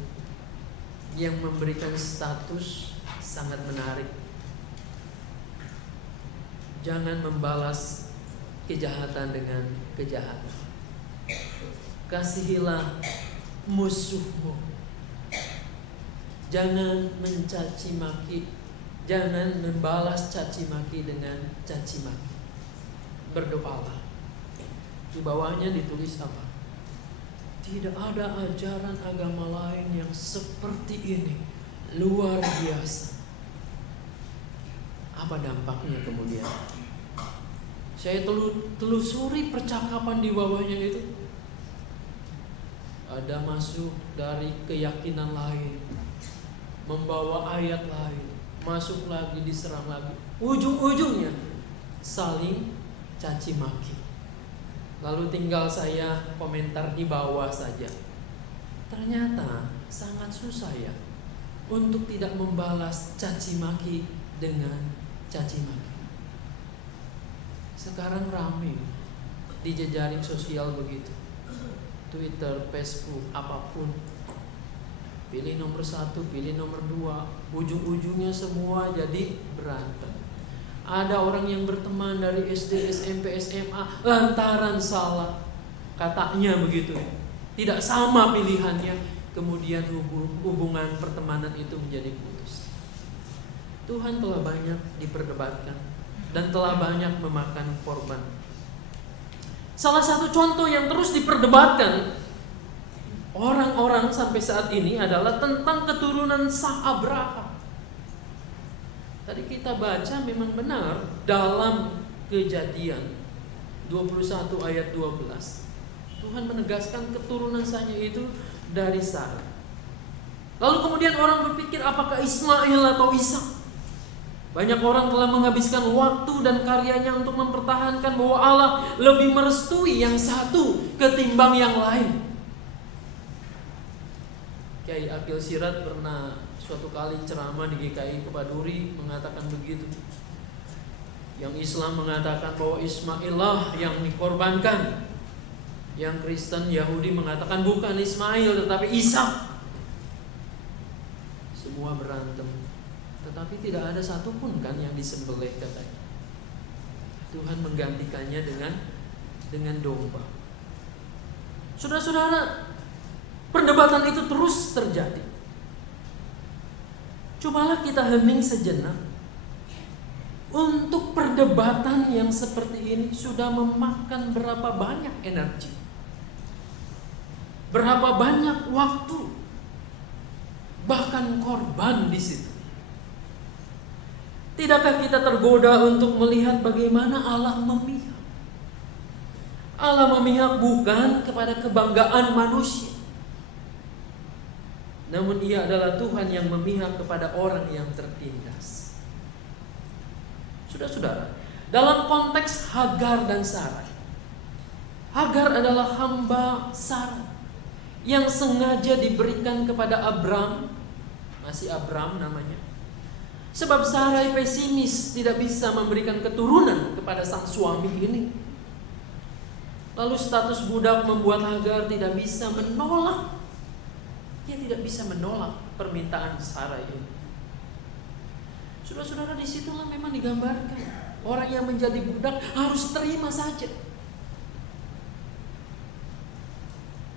yang memberikan status sangat menarik. Jangan membalas kejahatan dengan kejahatan. Kasihilah musuhmu. Jangan mencaci maki, jangan membalas caci maki dengan caci maki. berdoalah. Di bawahnya ditulis apa? Tidak ada ajaran agama lain yang seperti ini. Luar biasa. Apa dampaknya kemudian? Saya telusuri percakapan di bawahnya itu. Ada masuk dari keyakinan lain, membawa ayat lain, masuk lagi, diserang lagi. Ujung-ujungnya saling caci maki. Lalu tinggal saya komentar di bawah saja. Ternyata sangat susah ya untuk tidak membalas caci maki dengan caci maki. Sekarang ramai di jejaring sosial begitu. Twitter, Facebook, apapun. Pilih nomor 1, pilih nomor 2. Ujung-ujungnya semua jadi berantem. Ada orang yang berteman dari SD, SMP, SMA lantaran salah, katanya begitu, tidak sama pilihannya, kemudian hubungan pertemanan itu menjadi putus. Tuhan telah banyak diperdebatkan dan telah banyak memakan korban. Salah satu contoh yang terus diperdebatkan orang-orang sampai saat ini adalah tentang keturunan Sah Abraham. Tadi kita baca memang benar dalam Kejadian 21 ayat 12. Tuhan menegaskan keturunan Sahnya itu dari Sarah. Lalu kemudian orang berpikir apakah Ismail atau Ishak? Banyak orang telah menghabiskan waktu dan karyanya untuk mempertahankan bahwa Allah lebih merestui yang satu ketimbang yang lain. Kiai Akil Sirat pernah suatu kali ceramah di GKI Kepaduri mengatakan begitu. Yang Islam mengatakan bahwa Ismail lah yang dikorbankan. Yang Kristen Yahudi mengatakan bukan Ismail tetapi Ishak. Semua berantem. Tetapi tidak ada satupun kan yang disembelih katanya. Tuhan menggantikannya dengan domba. Saudara-saudara, perdebatan itu terus terjadi. Cobalah kita hening sejenak. Untuk perdebatan yang seperti ini sudah memakan berapa banyak energi, berapa banyak waktu, bahkan korban di situ. Tidakkah kita tergoda untuk melihat bagaimana Allah memihak? Allah memihak bukan kepada kebanggaan manusia, namun Ia adalah Tuhan yang memihak kepada orang yang tertindas. Saudara-saudara, dalam konteks Hagar dan Sarai, Hagar adalah hamba Sarai yang sengaja diberikan kepada Abram, masih Abram namanya. Sebab Sarai pesimis tidak bisa memberikan keturunan kepada sang suami ini. Lalu status budak membuat Hagar tidak bisa menolak. Dia tidak bisa menolak permintaan Sarai ini. Saudara-saudara, disitulah memang digambarkan orang yang menjadi budak harus terima saja.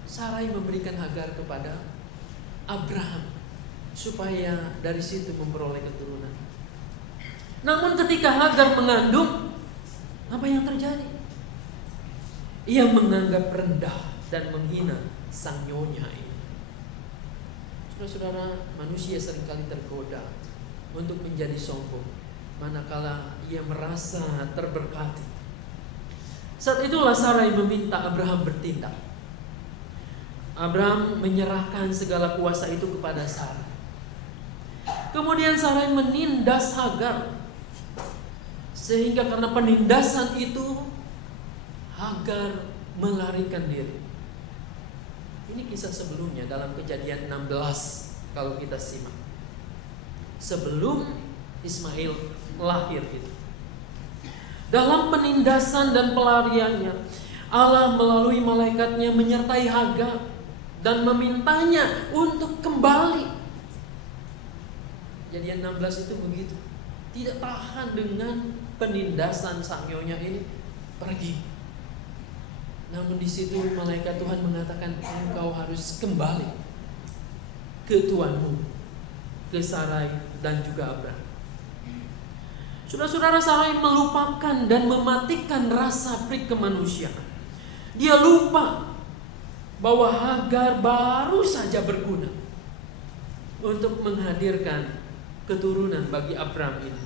Sarai memberikan Hagar kepada Abraham supaya dari situ memperoleh keturunan. Namun ketika Hagar mengandung, apa yang terjadi? Ia menganggap rendah dan menghina sang nyonya ini. Saudara-saudara, manusia seringkali tergoda untuk menjadi sombong manakala ia merasa terberkati. Saat itulah Sarai meminta Abraham bertindak. Abraham menyerahkan segala kuasa itu kepada Sarai. Kemudian Sarai menindas Hagar, sehingga karena penindasan itu Hagar melarikan diri. Ini kisah sebelumnya dalam Kejadian 16 kalau kita simak. Sebelum Ismail lahir itu. Dalam penindasan dan pelariannya, Allah melalui malaikatnya menyertai Hagar dan memintanya untuk kembali. Kejadian 16 itu begitu. Tidak tahan dengan penindasan sang nyonya ini, pergi. Namun di situ malaikat Tuhan mengatakan engkau harus kembali ke tuanmu, ke Sarai dan juga Abraham. Saudara-saudara, Sarai melupakan dan mematikan rasa peri kemanusiaan. Dia lupa bahwa Hagar baru saja berguna untuk menghadirkan keturunan bagi Abraham ini.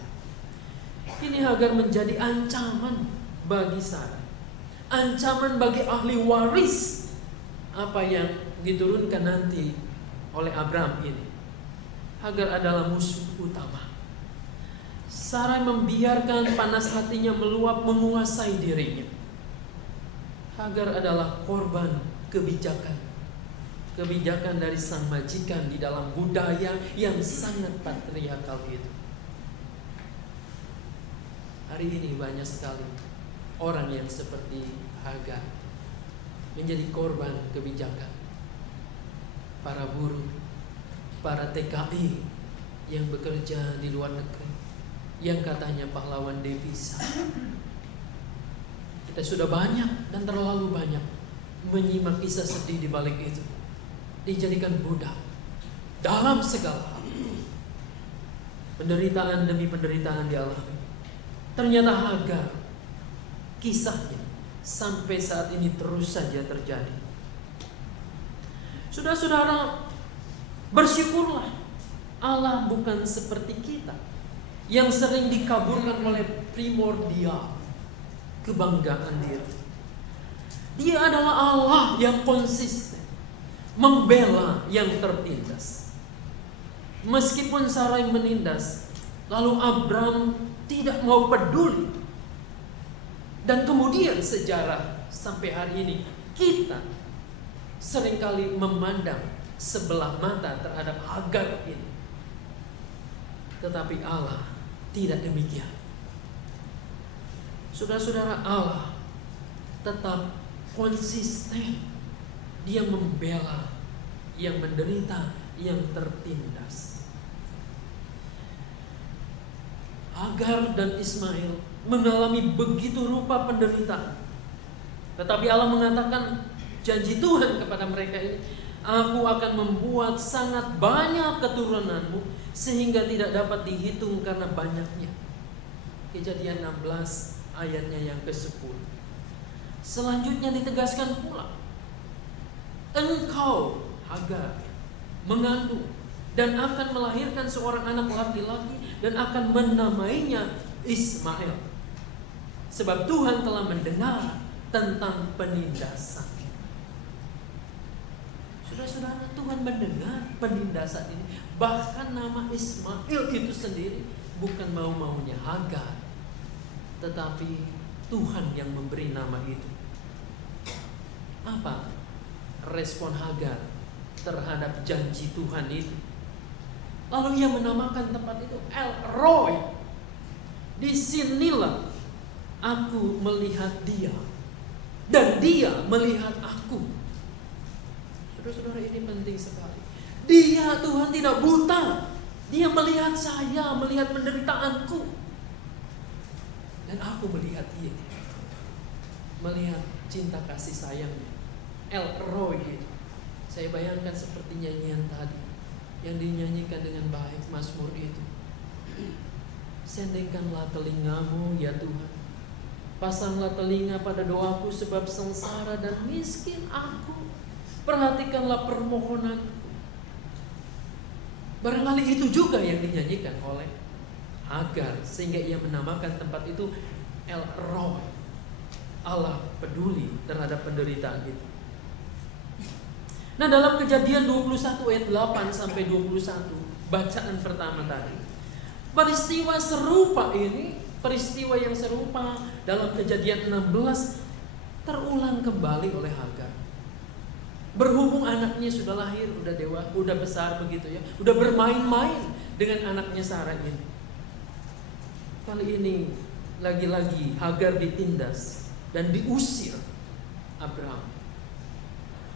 Ini Hagar menjadi ancaman bagi Sarai, ancaman bagi ahli waris apa yang diturunkan nanti oleh Abraham ini. Hagar adalah musuh utama. Sarai membiarkan panas hatinya meluap menguasai dirinya. Hagar adalah korban kebijakan dari sang majikan di dalam budaya yang sangat patriarkal itu. Hari ini banyak sekali orang yang seperti Hagar menjadi korban kebijakan. Para buruh, para TKI yang bekerja di luar negeri, yang katanya pahlawan devisa. Kita sudah banyak dan terlalu banyak menyimak kisah sedih di balik itu. Dijadikan budak dalam segala hal. Penderitaan demi penderitaan dialami. Ternyata Hagar, kisahnya sampai saat ini terus saja terjadi. Saudara-saudara, bersyukurlah Allah bukan seperti kita yang sering dikaburkan oleh primordial kebanggaan diri. Dia adalah Allah yang konsisten membela yang tertindas. Meskipun Sarai menindas, lalu Abraham tidak mau peduli. Dan kemudian sejarah sampai hari ini kita seringkali memandang sebelah mata terhadap Hagar ini. Tetapi Allah tidak demikian. Saudara-saudara, Allah tetap konsisten. Dia membela yang menderita, yang tertindas. Hagar dan Ismail mengalami begitu rupa penderitaan. Tetapi Allah mengatakan janji Tuhan kepada mereka ini, aku akan membuat sangat banyak keturunanmu sehingga tidak dapat dihitung karena banyaknya. Kejadian 16 ayatnya yang ke-10. Selanjutnya ditegaskan pula, engkau Hagar mengandung dan akan melahirkan seorang anak laki-laki dan akan menamainya Ismail. Sebab Tuhan telah mendengar tentang penindasan. Saudara-saudara, Tuhan mendengar penindasan ini. Bahkan nama Ismail itu sendiri bukan mau-maunya Hagar, tetapi Tuhan yang memberi nama itu. Apa respon Hagar terhadap janji Tuhan itu? Lalu ia menamakan tempat itu El Roi. Disinilah aku melihat dia dan dia melihat aku. Saudara-saudara, ini penting sekali. Dia, Tuhan, tidak buta. Dia melihat saya, melihat penderitaanku, dan aku melihat dia, melihat cinta kasih sayangnya. El Roi itu, saya bayangkan seperti nyanyian tadi yang dinyanyikan dengan baik, Mazmur itu. Sendengkanlah telingamu ya Tuhan, pasanglah telinga pada doaku, sebab sengsara dan miskin aku. Perhatikanlah permohonanku. Barangkali itu juga yang dinyanyikan oleh Hagar, sehingga ia menamakan tempat itu El Roi. Allah peduli terhadap penderitaan itu. Nah, dalam Kejadian 21 ayat 8 sampai 21, bacaan pertama tadi, peristiwa serupa ini, peristiwa yang serupa dalam Kejadian 16 terulang kembali oleh Hagar. Berhubung anaknya sudah lahir, udah besar begitu ya, udah bermain-main dengan anaknya Sarah ini. Kali ini lagi-lagi Hagar ditindas dan diusir Abraham.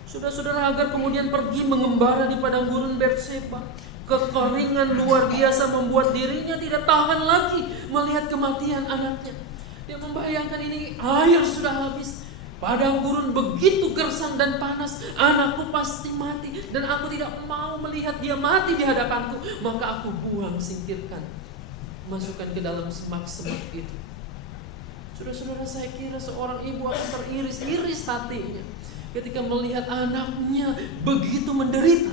Saudara-saudara, Hagar kemudian pergi mengembara di padang gurun Berseba. Kekeringan luar biasa membuat dirinya tidak tahan lagi melihat kematian anaknya. Dia membayangkan ini air sudah habis, padang gurun begitu gersang dan panas, anakku pasti mati dan aku tidak mau melihat dia mati di hadapanku, maka aku buang, singkirkan masukkan ke dalam semak-semak itu. Saudara-saudara, saya kira seorang ibu akan teriris-iris hatinya ketika melihat anaknya begitu menderita.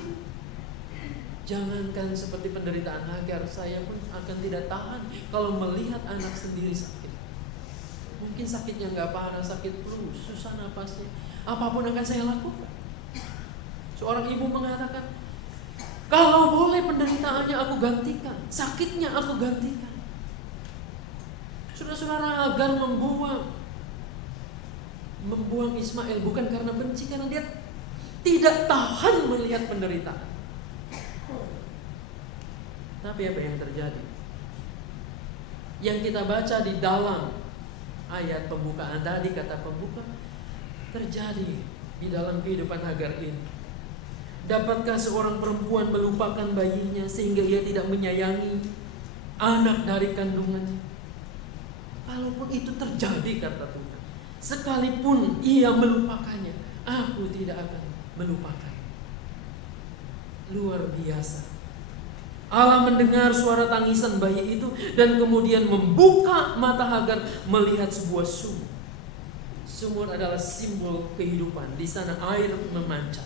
Jangankan seperti penderitaan Hagar, saya pun akan tidak tahan kalau melihat anak sendiri sakit. Mungkin sakitnya nggak parah, sakit flu, susah napasnya, apapun akan saya lakukan. Seorang ibu mengatakan, kalau boleh penderitaannya aku gantikan, sakitnya aku gantikan. Saudara-saudara, Hagar membuang Ismail bukan karena benci, karena dia tidak tahan melihat penderitaan. Tapi apa yang terjadi? Yang kita baca di dalam ayat pembukaan tadi, kata pembuka, terjadi di dalam kehidupan Hagar ini. Dapatkah seorang perempuan melupakan bayinya sehingga ia tidak menyayangi anak dari kandungannya? Kalaupun itu terjadi, kata Tuhan, sekalipun ia melupakannya, aku tidak akan melupakan. Luar biasa. Allah mendengar suara tangisan bayi itu dan kemudian membuka mata Hagar melihat sebuah sumur. Sumur adalah simbol kehidupan. Di sana air memancar.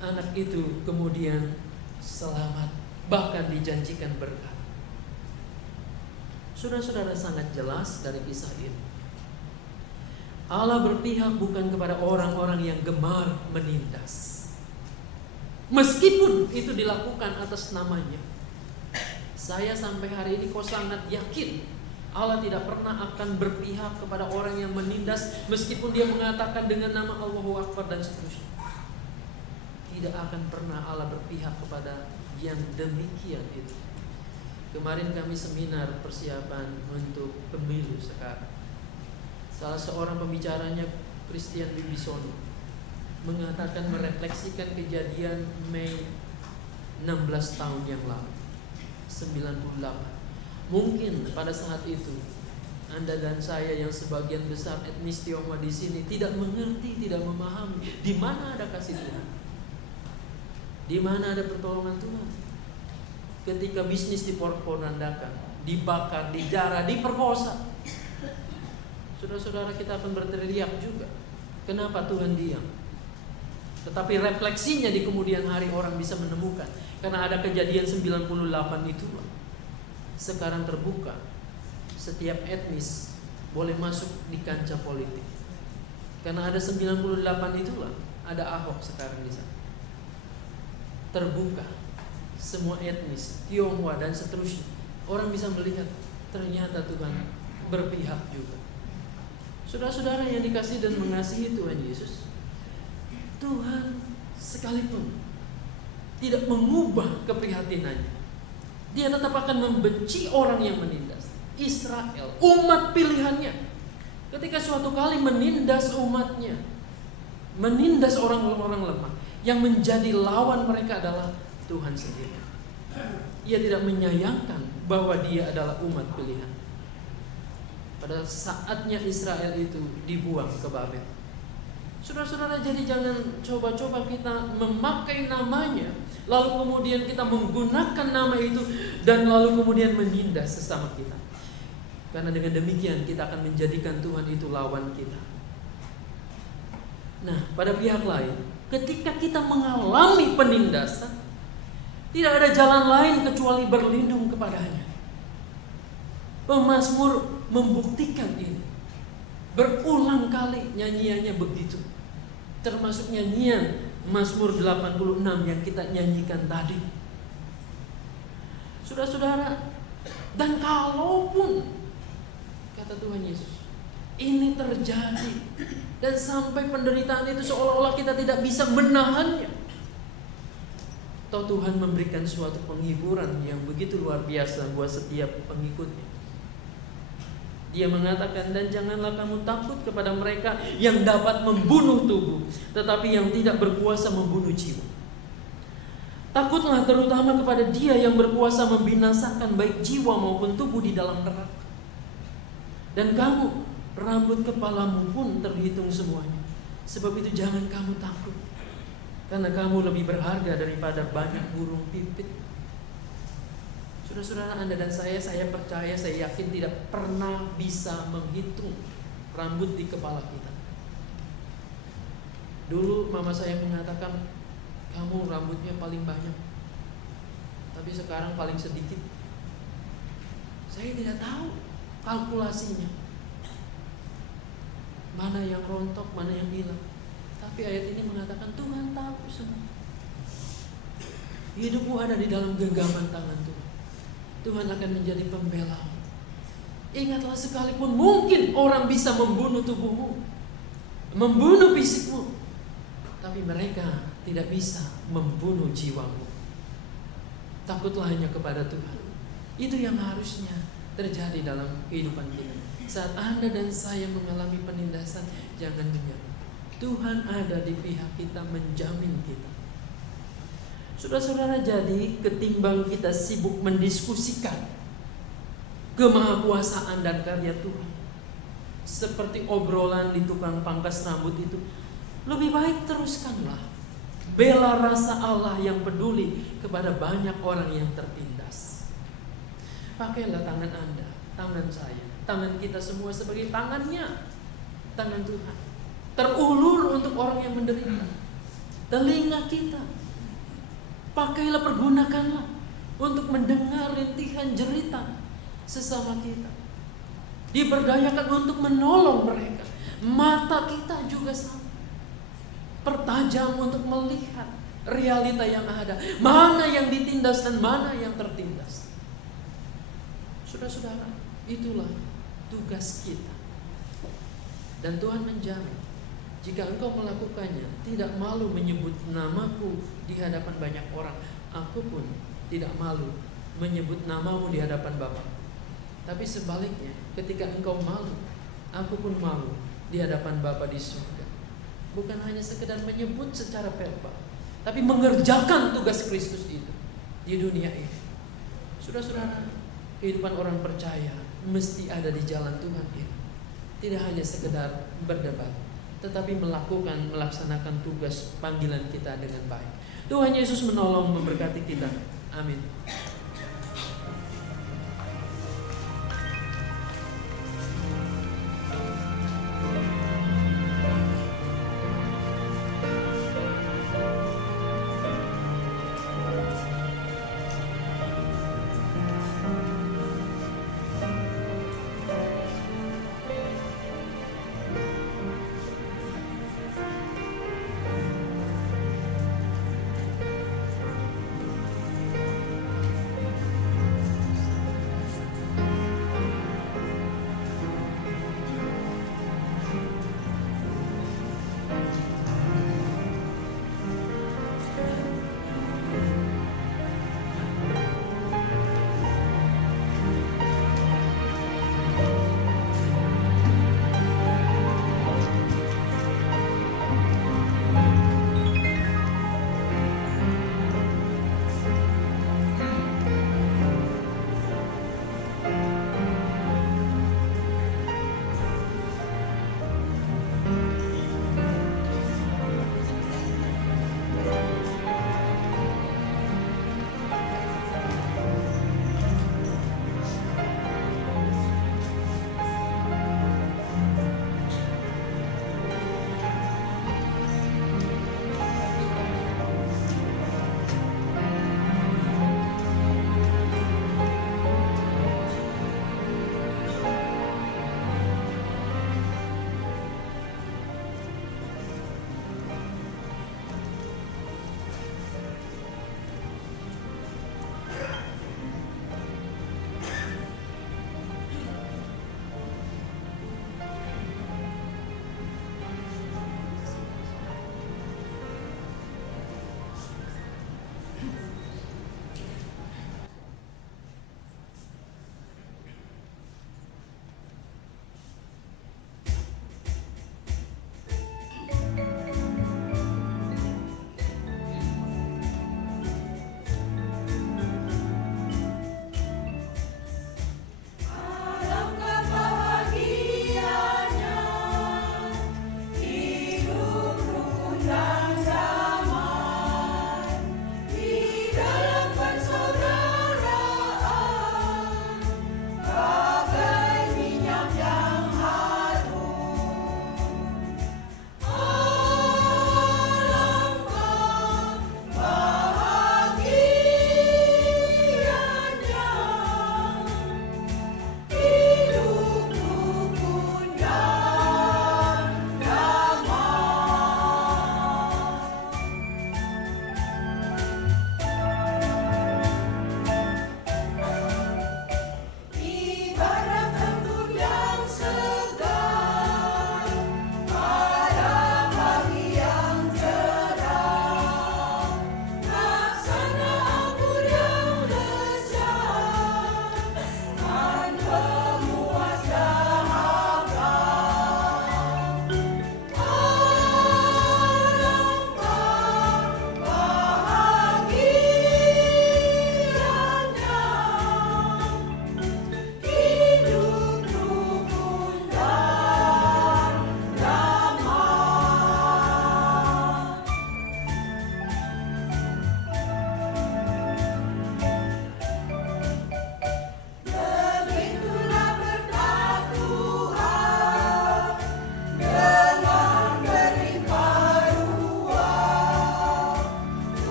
Anak itu kemudian selamat, bahkan dijanjikan berkat. Saudara-saudara, sangat jelas dari kisah ini, Allah berpihak bukan kepada orang-orang yang gemar menindas, meskipun itu dilakukan atas namanya. Saya sampai hari ini kok sangat yakin Allah tidak pernah akan berpihak kepada orang yang menindas, meskipun dia mengatakan dengan nama Allahu Akbar dan seterusnya. Tidak akan pernah Allah berpihak kepada yang demikian itu. Kemarin kami seminar persiapan untuk pemilu sekarang. Salah seorang pembicaranya, Christian Wibisono, mengatakan merefleksikan kejadian Mei 16 tahun yang lalu, 98. Mungkin pada saat itu Anda dan saya yang sebagian besar etnis Tionghoa di sini tidak mengerti, tidak memahami di mana ada kasih Tuhan, di mana ada pertolongan Tuhan. Ketika bisnis diporak-porandakan, dibakar, dijarah, diperkosa, saudara-saudara, kita akan berteriak juga, kenapa Tuhan diam? Tetapi refleksinya di kemudian hari orang bisa menemukan, karena ada kejadian 98 itu sekarang terbuka. Setiap etnis boleh masuk di kancah politik. Karena ada 98 itulah, ada Ahok sekarang di sana. Terbuka, semua etnis, Tionghoa dan seterusnya. Orang bisa melihat ternyata Tuhan berpihak juga. Saudara-saudara yang dikasihi dan mengasihi Tuhan Yesus, Tuhan sekalipun tidak mengubah keprihatinannya, Dia tetap akan membenci orang yang menindas Israel, umat pilihannya. Ketika suatu kali menindas umatnya, menindas orang-orang lemah, yang menjadi lawan mereka adalah Tuhan sendiri. Ia tidak menyayangkan bahwa dia adalah umat pilihan. Pada saatnya Israel itu dibuang ke Babel. Saudara-saudara, jadi jangan coba-coba kita memakai namanya, lalu kemudian kita menggunakan nama itu, dan lalu kemudian menindas sesama kita. Karena dengan demikian kita akan menjadikan Tuhan itu lawan kita. Nah, pada pihak lain, ketika kita mengalami penindasan, tidak ada jalan lain kecuali berlindung kepadanya. Pemazmur membuktikan ini. Berulang kali nyanyiannya begitu. Termasuk nyanyian Mazmur 86 yang kita nyanyikan tadi. Saudara-saudara, dan kalaupun, kata Tuhan Yesus, ini terjadi dan sampai penderitaan itu seolah-olah kita tidak bisa menahannya, toh Tuhan memberikan suatu penghiburan yang begitu luar biasa buat setiap pengikutnya. Dia mengatakan, dan janganlah kamu takut kepada mereka yang dapat membunuh tubuh, tetapi yang tidak berkuasa membunuh jiwa. Takutlah terutama kepada Dia yang berkuasa membinasakan baik jiwa maupun tubuh di dalam neraka. Dan kamu, rambut kepalamu pun terhitung semuanya. Sebab itu jangan kamu takut, karena kamu lebih berharga daripada banyak burung pipit. Saudara-saudara, Anda dan saya percaya, saya yakin tidak pernah bisa menghitung rambut di kepala kita. Dulu mama saya mengatakan, kamu rambutnya paling banyak, tapi sekarang paling sedikit. Saya tidak tahu kalkulasinya, mana yang rontok, mana yang hilang. Tapi ayat ini mengatakan Tuhan tahu semua. Hidupmu ada di dalam genggaman tangan Tuhan. Tuhan akan menjadi pembela. Ingatlah, sekalipun mungkin orang bisa membunuh tubuhmu, membunuh fisikmu, tapi mereka tidak bisa membunuh jiwamu. Takutlah hanya kepada Tuhan. Itu yang harusnya terjadi dalam kehidupan kita. Saat Anda dan saya mengalami penindasan, jangan menyerah. Tuhan ada di pihak kita, menjamin kita. Saudara-saudara, jadi ketimbang kita sibuk mendiskusikan kemahakuasaan dan karya Tuhan, seperti obrolan di tukang pangkas rambut itu, lebih baik teruskanlah bela rasa Allah yang peduli kepada banyak orang yang tertindas. Pakailah tangan Anda, tangan saya, tangan kita semua sebagai tangannya, tangan Tuhan, terulur untuk orang yang menderita. Telinga kita, pakailah, pergunakanlah untuk mendengar rintihan jerita sesama kita. Diberdayakan untuk menolong mereka. Mata kita juga sama, pertajam untuk melihat realita yang ada, mana yang ditindas dan mana yang tertindas. Saudara-saudara, itulah tugas kita. Dan Tuhan menjamin, jika engkau melakukannya, tidak malu menyebut namaku di hadapan banyak orang, aku pun tidak malu menyebut namamu di hadapan Bapa. Tapi sebaliknya, ketika engkau malu, aku pun malu di hadapan Bapa di surga. Bukan hanya sekedar menyebut secara verbal, tapi mengerjakan tugas Kristus itu di dunia ini. Saudara-saudara, kehidupan orang percaya mesti ada di jalan Tuhan ini. Tidak hanya sekedar berdebat, tetapi melaksanakan tugas panggilan kita dengan baik. Tuhan Yesus menolong, memberkati kita. Amin.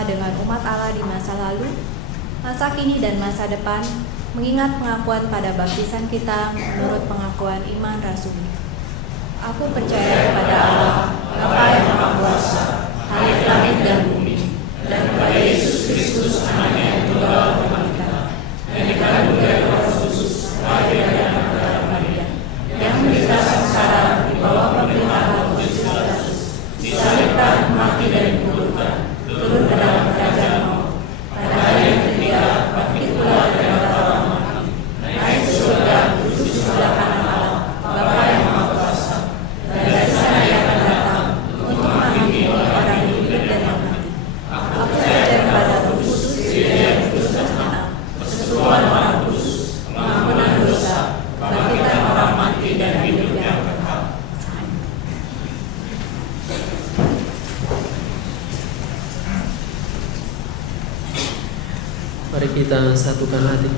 bersama dengan umat Allah di masa lalu, masa kini dan masa depan, mengingat pengakuan pada baptisan kita menurut pengakuan iman rasuli. Aku percaya kepada Allah, Bapa yang Maha Kuasa, Halik langit dan bumi, dan kepada Yesus Kristus, Anaknya yang tunggal Tuhan kita, yang dikandung dari Roh Kudus, lahir dari anak darah Maria, yang menderita sengsara di bawah pemerintahan Pontius Pilatus, disalibkan, mati dan dikuburkan, turun ke dalam kerajaan maut. Pada hari yang ketiga, bangkit pula dari antara orang mati, naik ke surga, duduk di sebelah kanan Allah, Bapa yang Maha Kuasa. Dan dari sana Ia akan datang untuk menghakimi orang hidup dan yang mati. Aku percaya kepada Roh Kudus, yang kudus dan benar, persekutuan orang kudus, pengampunan dosa, kebangkitan orang mati dan hidup yang kekal. Mari kita satukan hati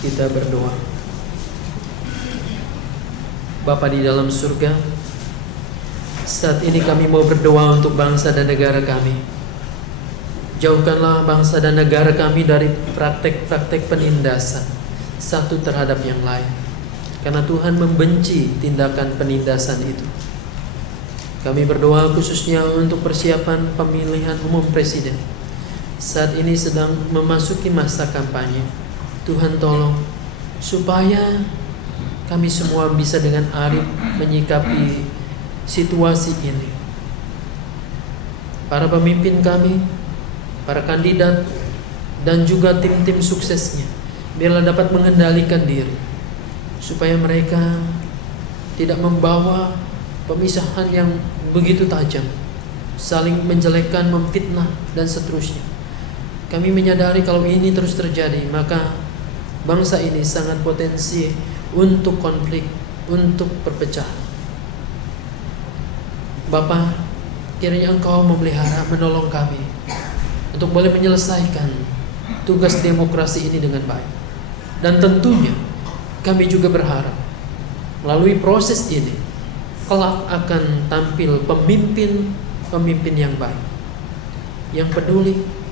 kita berdoa. Bapa di dalam surga, saat ini kami mau berdoa untuk bangsa dan negara kami. Jauhkanlah bangsa dan negara kami dari praktek-praktek penindasan satu terhadap yang lain, karena Tuhan membenci tindakan penindasan itu. Kami berdoa khususnya untuk persiapan pemilihan umum presiden. Saat ini sedang memasuki masa kampanye. Tuhan tolong supaya kami semua bisa dengan arif menyikapi situasi ini. Para pemimpin kami, para kandidat, dan juga tim-tim suksesnya, biarlah dapat mengendalikan diri, supaya mereka tidak membawa pemisahan yang begitu tajam, saling menjelekkan, memfitnah, dan seterusnya. Kami menyadari kalau ini terus terjadi, maka bangsa ini sangat potensi untuk konflik, untuk perpecahan. Bapa, kiranya Engkau memelihara, menolong kami untuk boleh menyelesaikan tugas demokrasi ini dengan baik. Dan tentunya kami juga berharap melalui proses ini kelak akan tampil pemimpin yang baik, yang peduli,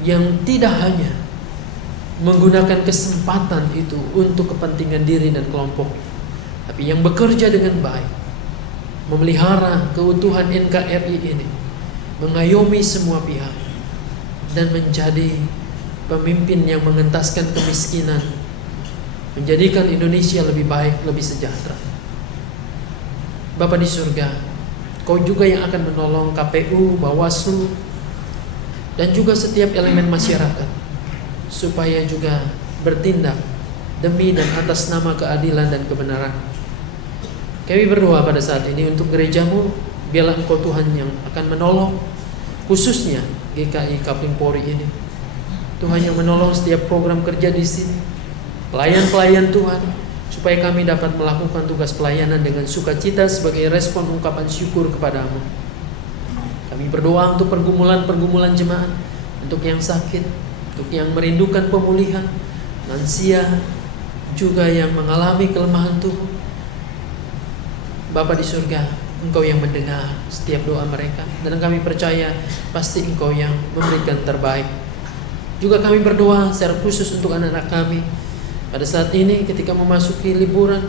yang tidak hanya menggunakan kesempatan itu untuk kepentingan diri dan kelompok, tapi yang bekerja dengan baik, memelihara keutuhan NKRI ini, mengayomi semua pihak, dan menjadi pemimpin yang mengentaskan kemiskinan, menjadikan Indonesia lebih baik, lebih sejahtera. Bapa di surga, Kau juga yang akan menolong KPU, Bawaslu, dan juga setiap elemen masyarakat, supaya juga bertindak demi dan atas nama keadilan dan kebenaran. Kami berdoa pada saat ini untuk gerejamu, biarlah Engkau Tuhan yang akan menolong, khususnya GKI Kapling Polri ini. Tuhan yang menolong setiap program kerja di sini, pelayan-pelayan Tuhan, supaya kami dapat melakukan tugas pelayanan dengan sukacita sebagai respon ungkapan syukur kepadamu. Kami berdoa untuk pergumulan-pergumulan jemaat, untuk yang sakit, untuk yang merindukan pemulihan, lansia, juga yang mengalami kelemahan tubuh. Bapa di surga, Engkau yang mendengar setiap doa mereka, dan kami percaya pasti Engkau yang memberikan terbaik. Juga kami berdoa secara khusus untuk anak-anak kami pada saat ini ketika memasuki liburan,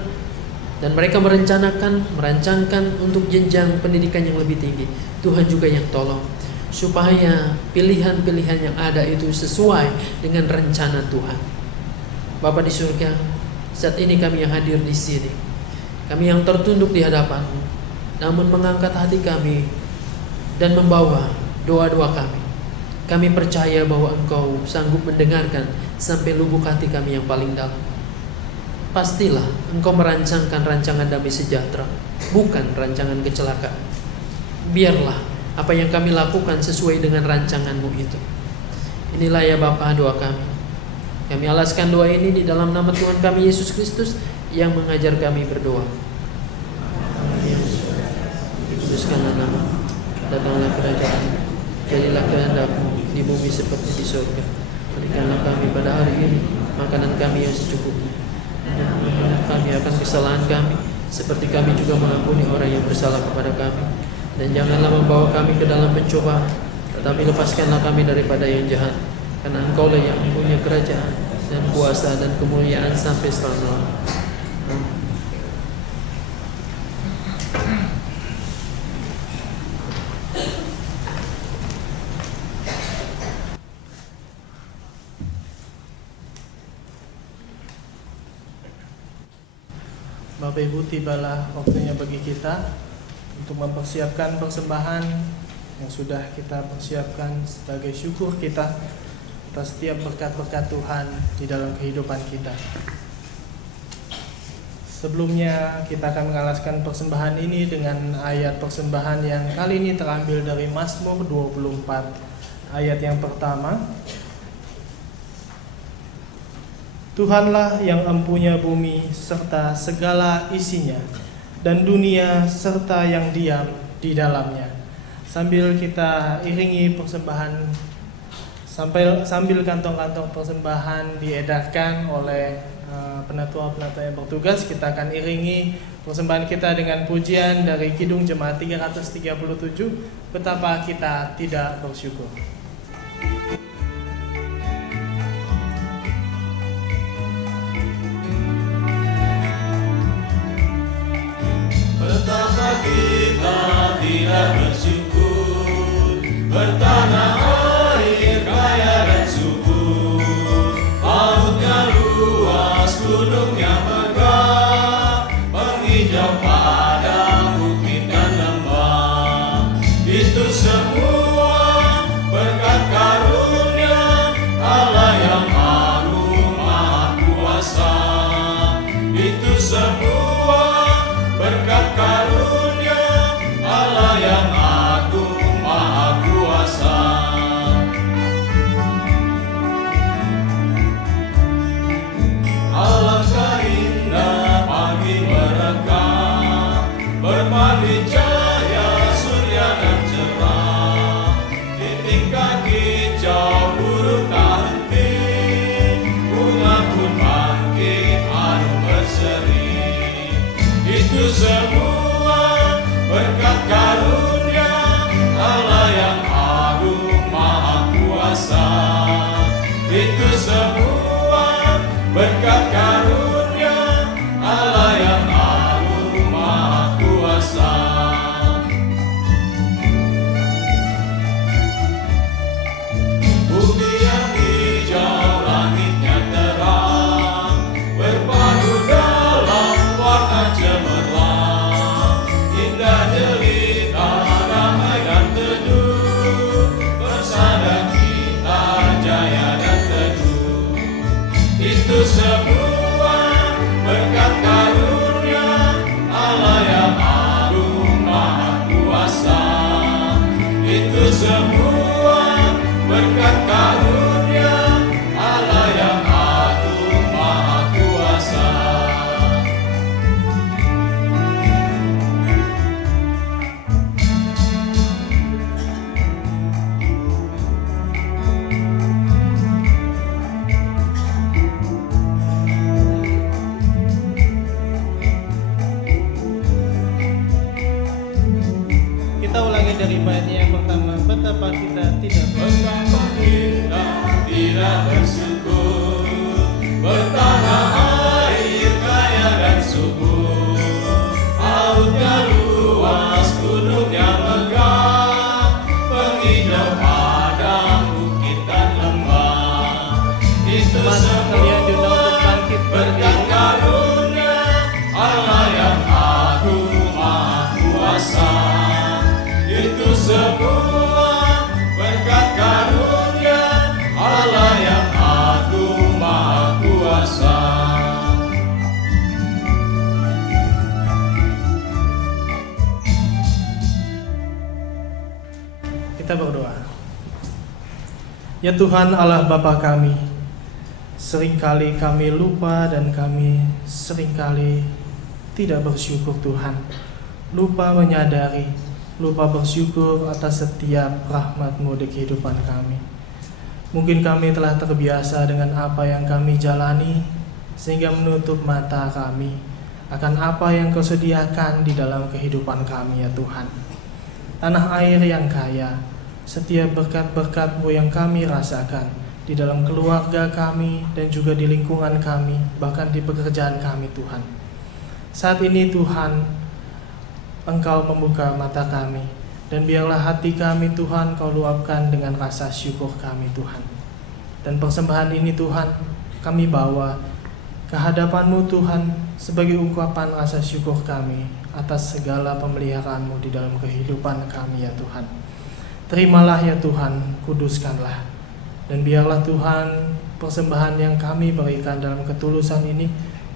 dan mereka merancangkan untuk jenjang pendidikan yang lebih tinggi. Tuhan juga yang tolong supaya pilihan-pilihan yang ada itu sesuai dengan rencana Tuhan. Bapa di surga, saat ini kami yang hadir di sini, kami yang tertunduk di hadapan-Mu, namun mengangkat hati kami dan membawa doa-doa kami. Kami percaya bahwa Engkau sanggup mendengarkan sampai lubuk hati kami yang paling dalam. Pastilah Engkau merancangkan rancangan damai sejahtera, bukan rancangan kecelakaan. Biarlah apa yang kami lakukan sesuai dengan rancangan-Mu itu. Inilah ya Bapa doa kami. Kami alaskan doa ini di dalam nama Tuhan kami Yesus Kristus yang mengajar kami berdoa. Kuduskanlah nama-Mu, datanglah kerajaan, jadilah kehendak-Mu di bumi seperti di surga. Berikanlah kami pada hari ini makanan kami yang secukupnya, dan ampunilah kami akan kesalahan kami, seperti kami juga mengampuni orang yang bersalah kepada kami. Dan janganlah membawa kami ke dalam pencobaan, tetapi lepaskanlah kami daripada yang jahat, karena Engkau lah yang punya kerajaan dan kuasa dan kemuliaan sampai selama-lamanya. Bapak Ibu, tibalah waktunya bagi kita untuk mempersiapkan persembahan yang sudah kita persiapkan sebagai syukur kita atas setiap berkat-berkat Tuhan di dalam kehidupan kita. Sebelumnya kita akan mengalaskan persembahan ini dengan ayat persembahan yang kali ini terambil dari Mazmur 24 ayat yang pertama. Tuhanlah yang empunya bumi serta segala isinya, dan dunia serta yang diam di dalamnya. Sambil kita iringi persembahan, sambil kantong-kantong persembahan diedarkan oleh penatua-penatua yang bertugas, kita akan iringi persembahan kita dengan pujian dari Kidung Jemaat 337, Betapa Kita Tidak Bersyukur. Betapa kita tidak bersyukur, bertanah air kaya dan subur, lautnya luas, gunungnya megah, menghijau padang, bukit dan lembah. Itu semua berkat karunia Allah yang agung maha kuasa. Itu semua berkat karunia Allah yang agung maha kuasa. Alangkah indah pagi mereka, berpandi cahaya surya dan cerah, titik kaki hijau burung tak henti, bunga pun bangkit anu berseri. Itu semua berkat karunia Allah yang agung maha kuasa. Itu semua berkat karunia Allah yang agung maha kuasa. Bumi yang hijau, langitnya terang, berpadu dalam warna cemerlang, indah jelita, damai dan teduh, bersama kita jaya dan teduh. Itu semua berkat karunia Allah yang agung maha kuasa. Itu semua berkat karunia Allah yang agung maha kuasa. Kita ulangi dari baitnya yang pertama. Betapa kita tidak Betapa kita tidak bersyukur, bertanah air kaya dan subur, lautnya luas, gunungnya megah, penghijau padang, bukit dan lembah. Itu semua berkat karunia Allah yang agung maha kuasa. Itu semua berkat karunia Allah yang agung maha kuasa. Kita berdoa. Ya Tuhan Allah Bapa kami, seringkali kami lupa dan kami seringkali tidak bersyukur Tuhan. Lupa menyadari, lupa bersyukur atas setiap rahmat-Mu di kehidupan kami. Mungkin kami telah terbiasa dengan apa yang kami jalani, sehingga menutup mata kami akan apa yang Kau sediakan di dalam kehidupan kami ya Tuhan. Tanah air yang kaya, setiap berkat-berkat-Mu yang kami rasakan di dalam keluarga kami dan juga di lingkungan kami, bahkan di pekerjaan kami Tuhan. Saat ini Tuhan, Engkau membuka mata kami, dan biarlah hati kami Tuhan Kau luapkan dengan rasa syukur kami Tuhan. Dan persembahan ini Tuhan kami bawa ke hadapan-Mu Tuhan sebagai ungkapan rasa syukur kami atas segala pemeliharaan-Mu di dalam kehidupan kami ya Tuhan. Terimalah ya Tuhan, kuduskanlah. Dan biarlah Tuhan persembahan yang kami berikan dalam ketulusan ini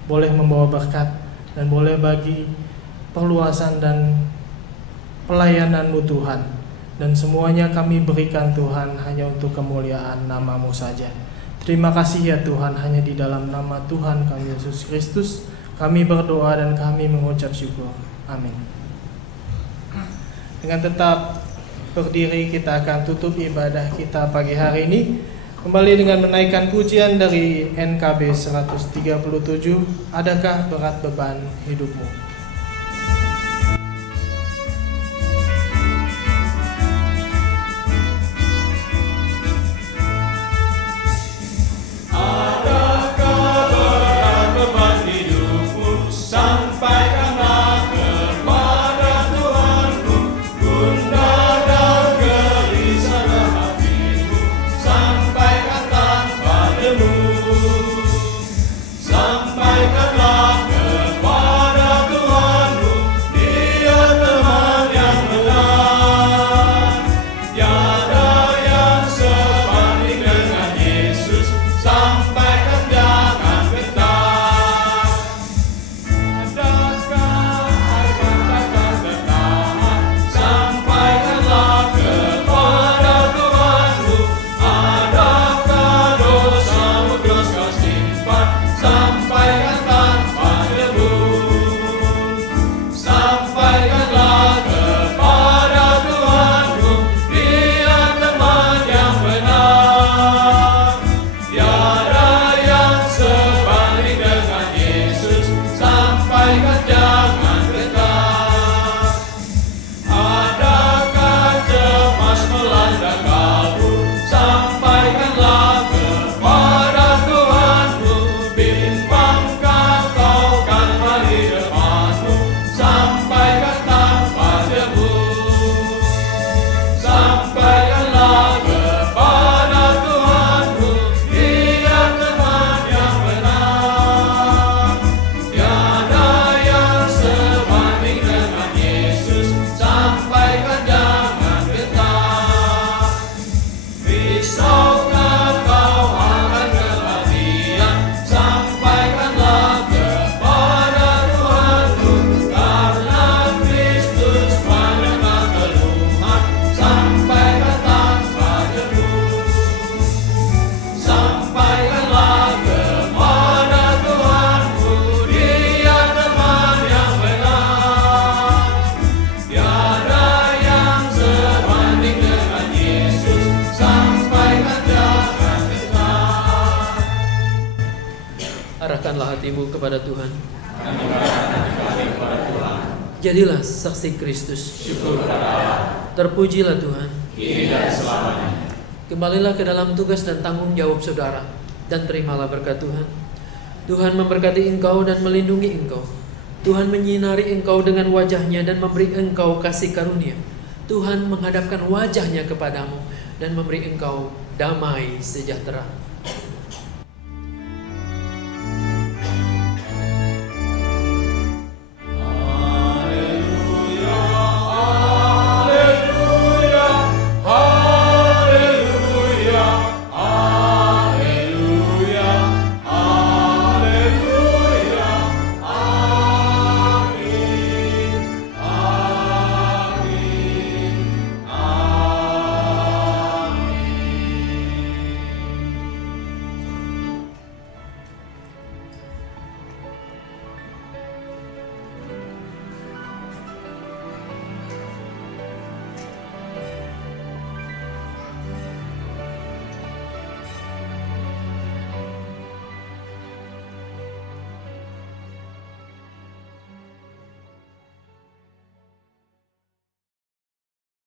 boleh membawa berkat dan boleh bagi perluasan dan pelayanan-Mu Tuhan. Dan semuanya kami berikan Tuhan hanya untuk kemuliaan nama-Mu saja. Terima kasih ya Tuhan, hanya di dalam nama Tuhan kami Yesus Kristus kami berdoa dan kami mengucap syukur. Amin. Dengan tetap berdiri kita akan tutup ibadah kita pagi hari ini kembali dengan menaikkan pujian dari NKB 137, Adakah Berat Beban Hidupmu? Arahkanlah hatimu kepada Tuhan. Jadilah saksi Kristus. Terpujilah Tuhan. Kembalilah ke dalam tugas dan tanggung jawab saudara, dan terimalah berkat Tuhan. Tuhan memberkati engkau dan melindungi engkau. Tuhan menyinari engkau dengan wajahnya dan memberi engkau kasih karunia. Tuhan menghadapkan wajahnya kepadamu dan memberi engkau damai sejahtera.